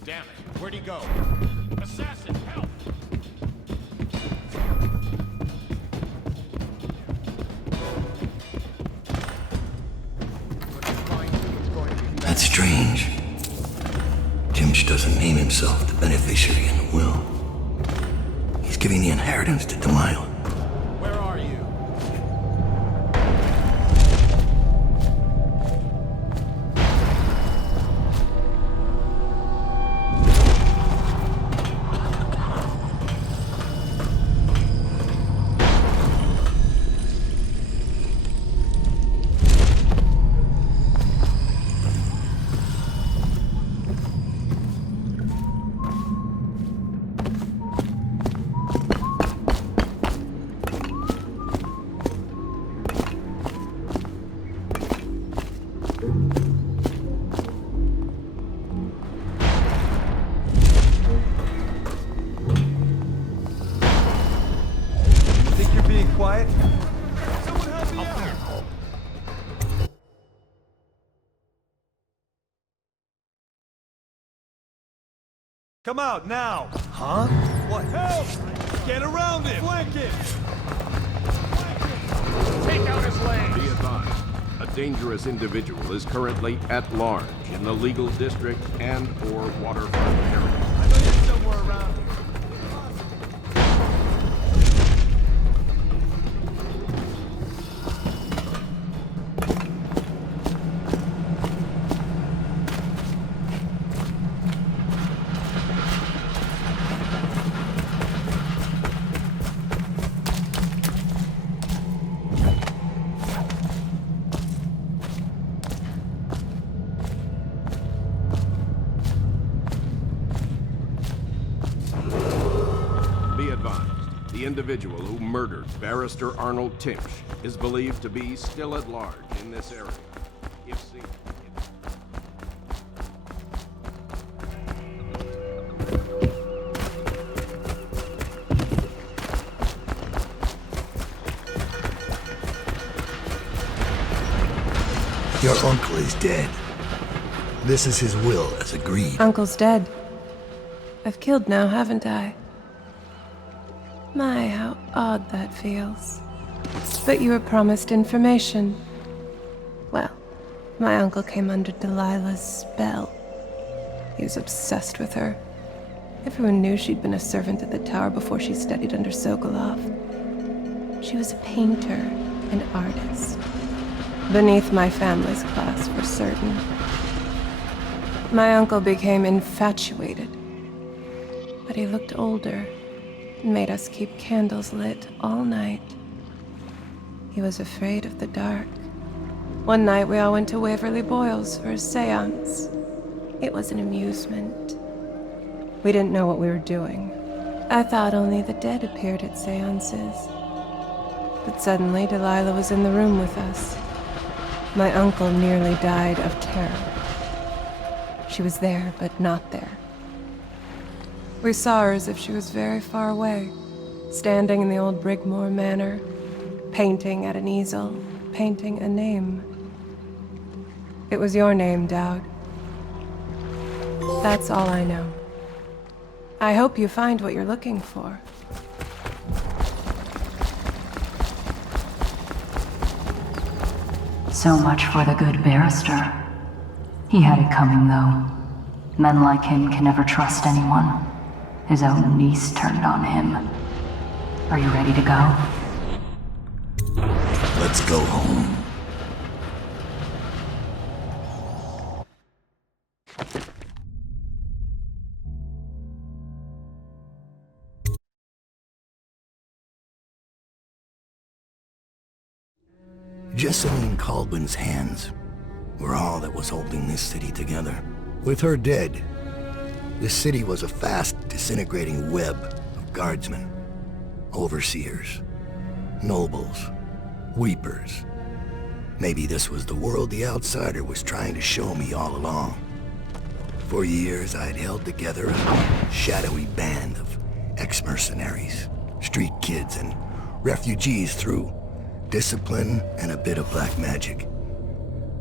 Damn it, where'd he go? Assassin, help! That's strange. Timsh doesn't name himself the beneficiary in the will. He's giving the inheritance to Delilah. Where are you? Quiet. Come out now! Huh? What? Help! Get around him! Flank him! Take out his legs! Be advised, a dangerous individual is currently at large in the legal district and/or waterfront area. I know you're somewhere around here. The individual who murdered Barrister Arnold Timsh is believed to be still at large in this area. If seen... Your uncle is dead. This is his will, as agreed. Uncle's dead. I've killed now, haven't I? My, how odd that feels. But you were promised information. Well, my uncle came under Delilah's spell. He was obsessed with her. Everyone knew she'd been a servant at the tower before she studied under Sokolov. She was a painter, an artist. Beneath my family's class, for certain. My uncle became infatuated. But he looked older. Made us keep candles lit all night. He was afraid of the dark. One night we all went to Waverly Boyle's for a seance. It was an amusement. We didn't know what we were doing. I thought only the dead appeared at seances. But suddenly Delilah was in the room with us. My uncle nearly died of terror. She was there, but not there. We saw her as if she was very far away, standing in the old Brigmore Manor, painting at an easel, painting a name. It was your name, Daud. That's all I know. I hope you find what you're looking for. So much for the good barrister. He had it coming, though. Men like him can never trust anyone. His own niece turned on him. Are you ready to go? Let's go home. Jessamine Caldwell's hands were all that was holding this city together. With her dead, this city was a fast disintegrating web of guardsmen, overseers, nobles, weepers. Maybe this was the world the outsider was trying to show me all along. For years, I'd held together a shadowy band of ex-mercenaries, street kids, and refugees through discipline and a bit of black magic.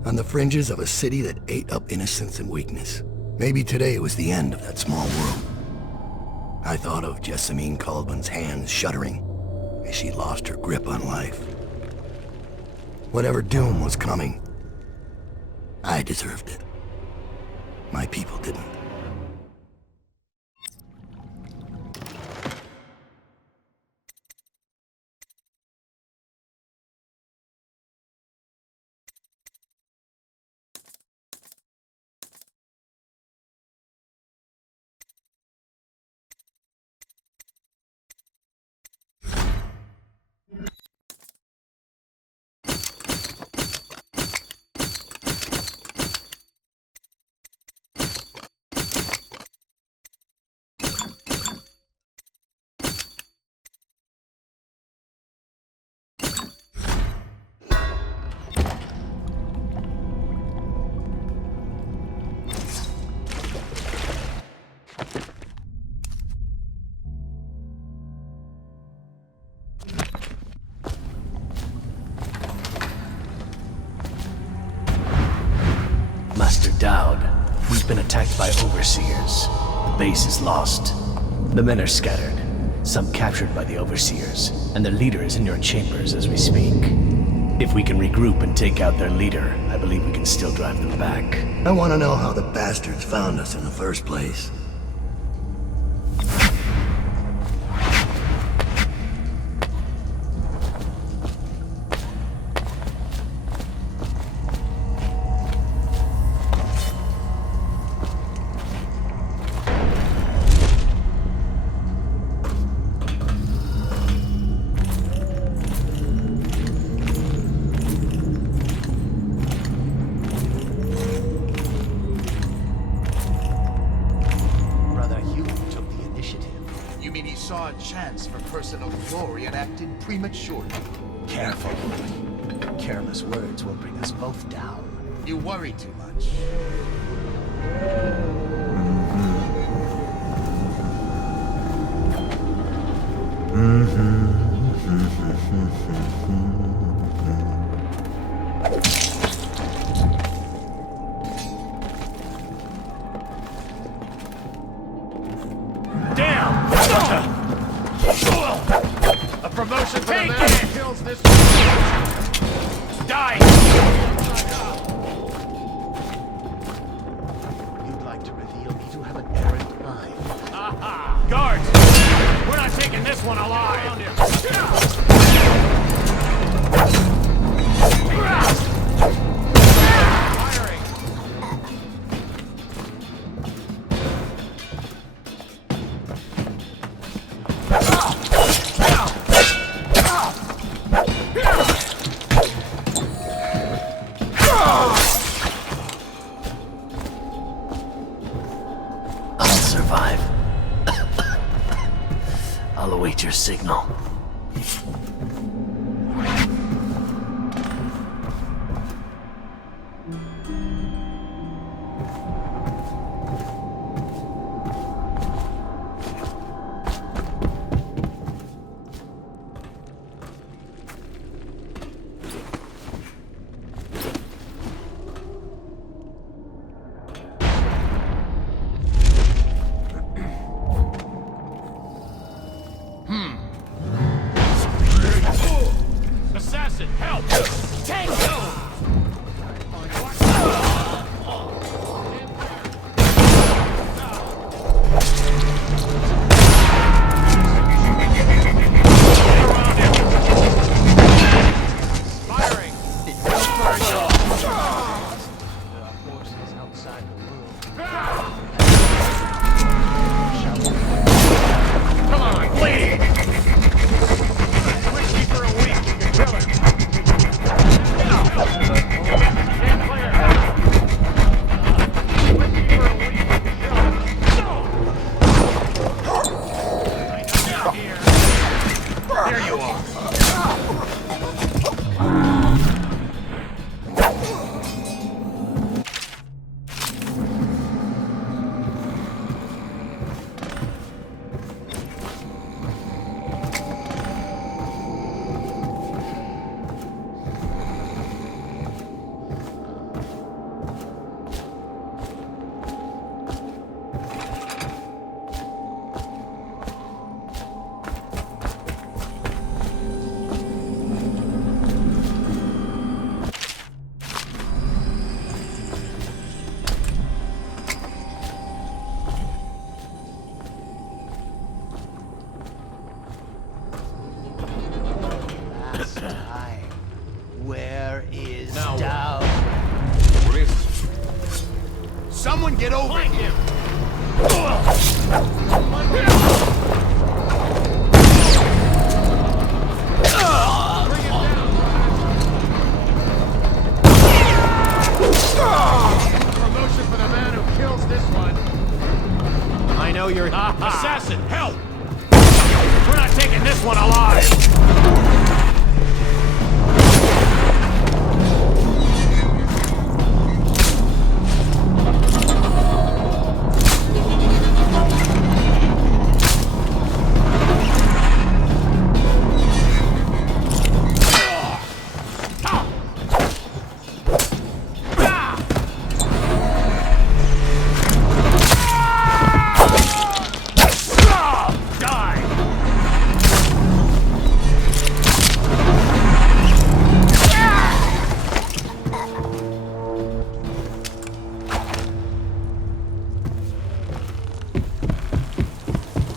On the fringes of a city that ate up innocence and weakness. Maybe today was the end of that small world. I thought of Jessamine Caldwell's hands shuddering as she lost her grip on life. Whatever doom was coming, I deserved it. My people didn't. Master Daud, we've been attacked by overseers. The base is lost. The men are scattered, some captured by the overseers, and their leader is in your chambers as we speak. If we can regroup and take out their leader, I believe we can still drive them back. I want to know how the bastards found us in the first place. Prematurely. Careful. Careless words will bring us both down. You worry too much. Promotion for the man who kills this. Die! You'd like to reveal me to have an errant mind. Aha! Guards! We're not taking this one alive! Your signal. There you are. Where is Now. Daud? What is it? Someone get over him! Promotion for the man who kills this one. I know you're... Assassin, help! We're not taking this one alive!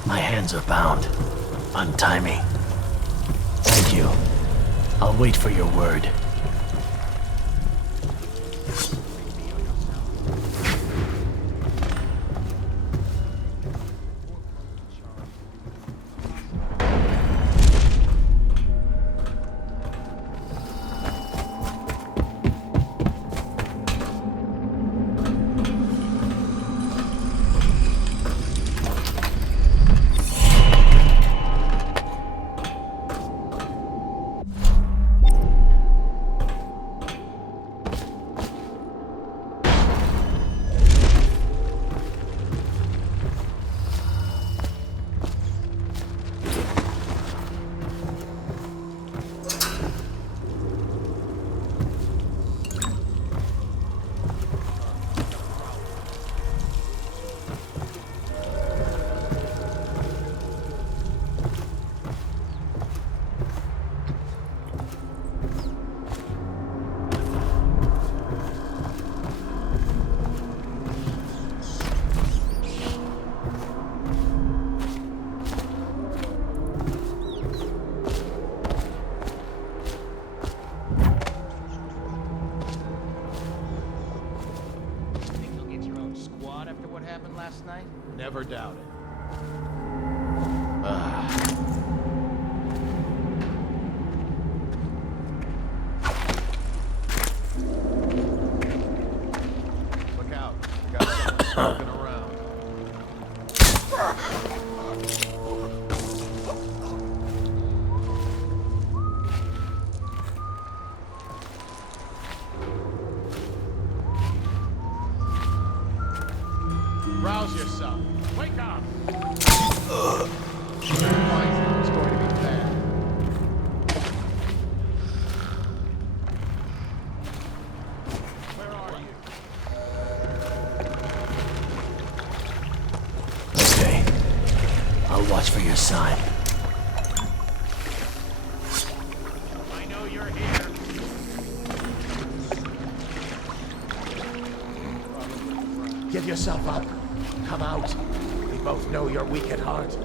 My hands are bound. Untie me. Thank you. I'll wait for your word. Last night? Never doubt it. Look out. Got someone smoking around. Rouse yourself. Wake up! It's going to be bad. Where are you? Okay. I'll watch for your sign. I know you're here. Give yourself up. Come out. We both know you're weak at heart.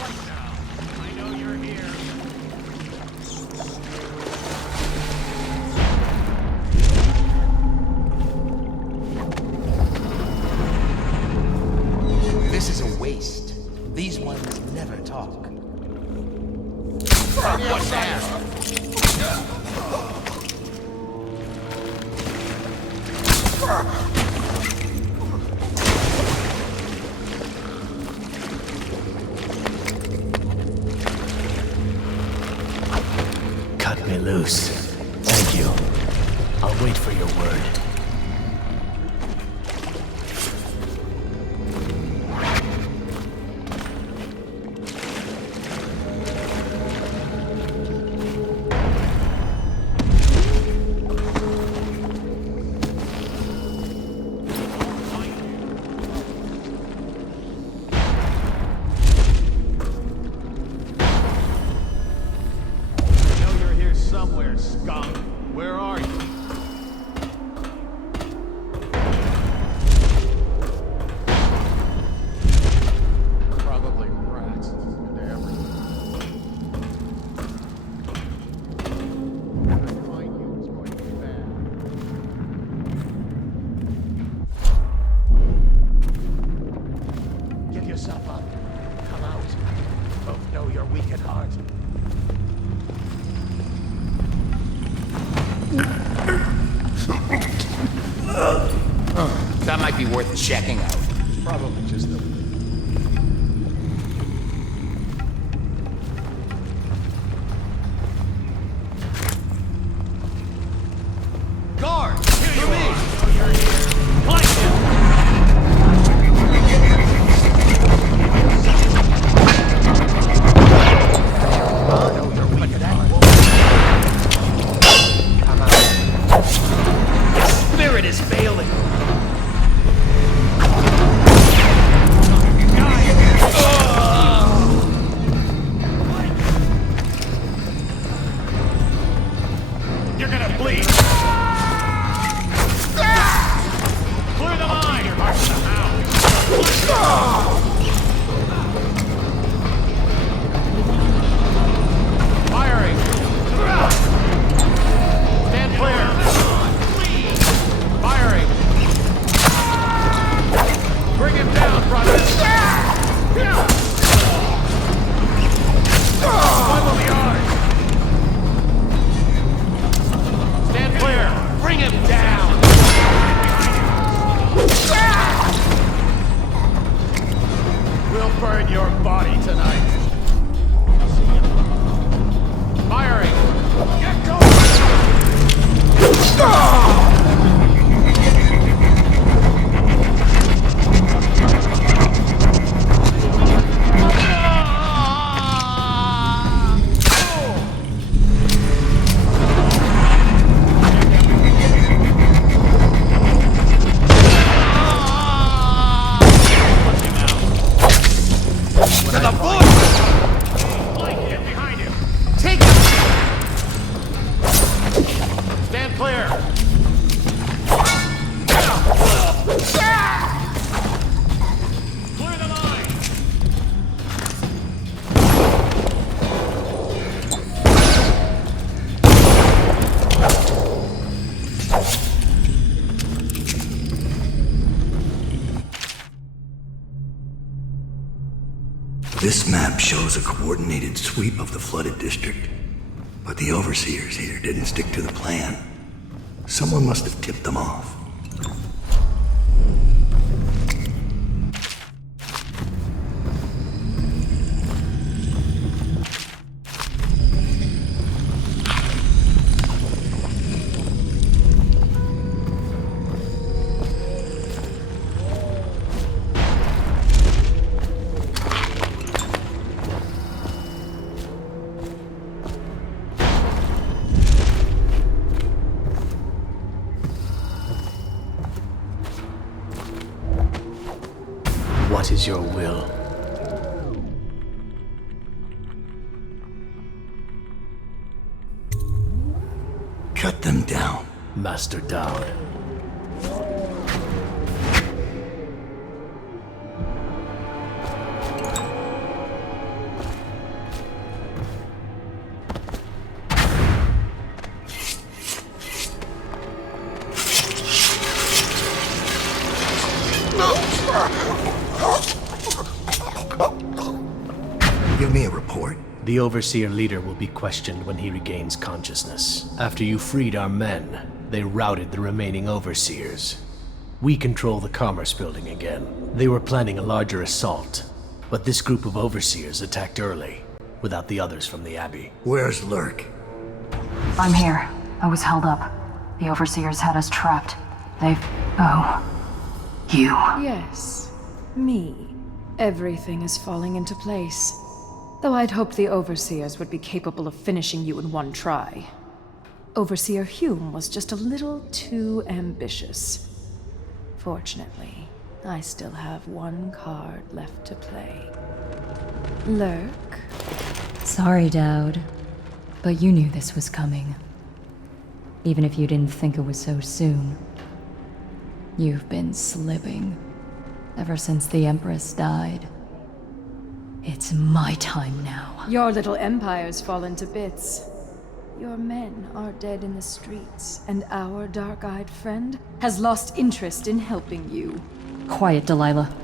Right now. I know you're here. This is a waste. These ones never talk. What's that? loose. Thank you. I'll wait for your word. That might be worth checking out. Probably just the... Guard! Hear me! Fight him! Spirit is failing! You're gonna bleed! Clear the line! March the hound! Firing! Stand clear! Firing! Bring him down, brother! Follow the yard! Stand clear! Bring him down! We'll burn your body tonight. Firing! Get going! To the voice! Get behind him! Take him! Stand clear! Clear the line! This map shows a coordinated sweep of the flooded district, but the overseers here didn't stick to the plan. Someone must have tipped them off. What is your will? Cut them down. Master Daud. Give me a report. The Overseer leader will be questioned when he regains consciousness. After you freed our men, they routed the remaining Overseers. We control the Commerce Building again. They were planning a larger assault, but this group of Overseers attacked early, without the others from the Abbey. Where's Lurk? I'm here. I was held up. The Overseers had us trapped. They've... Oh. You. Yes. Me. Everything is falling into place. Though I'd hoped the Overseers would be capable of finishing you in one try. Overseer Hume was just a little too ambitious. Fortunately, I still have one card left to play. Lurk? Sorry, Daud. But you knew this was coming. Even if you didn't think it was so soon. You've been slipping. Ever since the Empress died. It's my time now. Your little empire's fallen to bits. Your men are dead in the streets, and our dark-eyed friend has lost interest in helping you. Quiet, Delilah.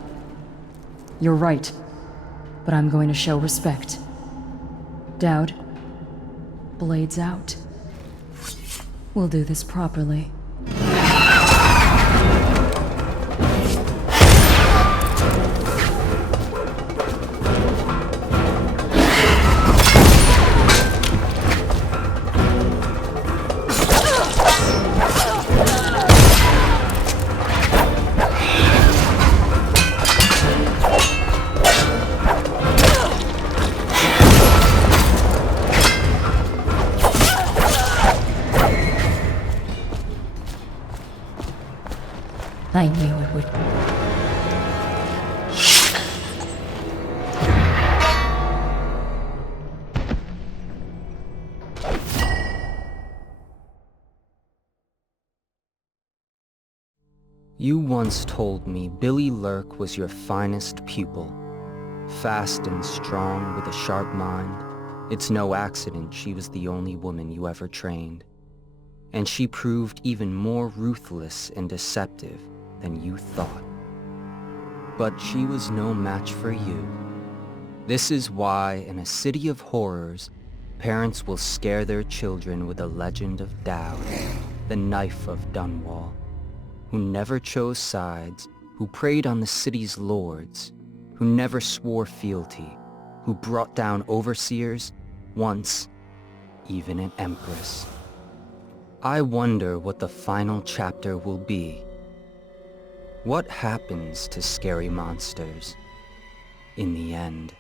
You're right. But I'm going to show respect. Daud, blades out. We'll do this properly. I knew it would. You once told me Billie Lurk was your finest pupil. Fast and strong with a sharp mind. It's no accident she was the only woman you ever trained. And she proved even more ruthless and deceptive than you thought. But she was no match for you. This is why, in a city of horrors, parents will scare their children with the legend of Daud, the Knife of Dunwall, who never chose sides, who preyed on the city's lords, who never swore fealty, who brought down overseers, once even an empress. I wonder what the final chapter will be. What happens to scary monsters in the end?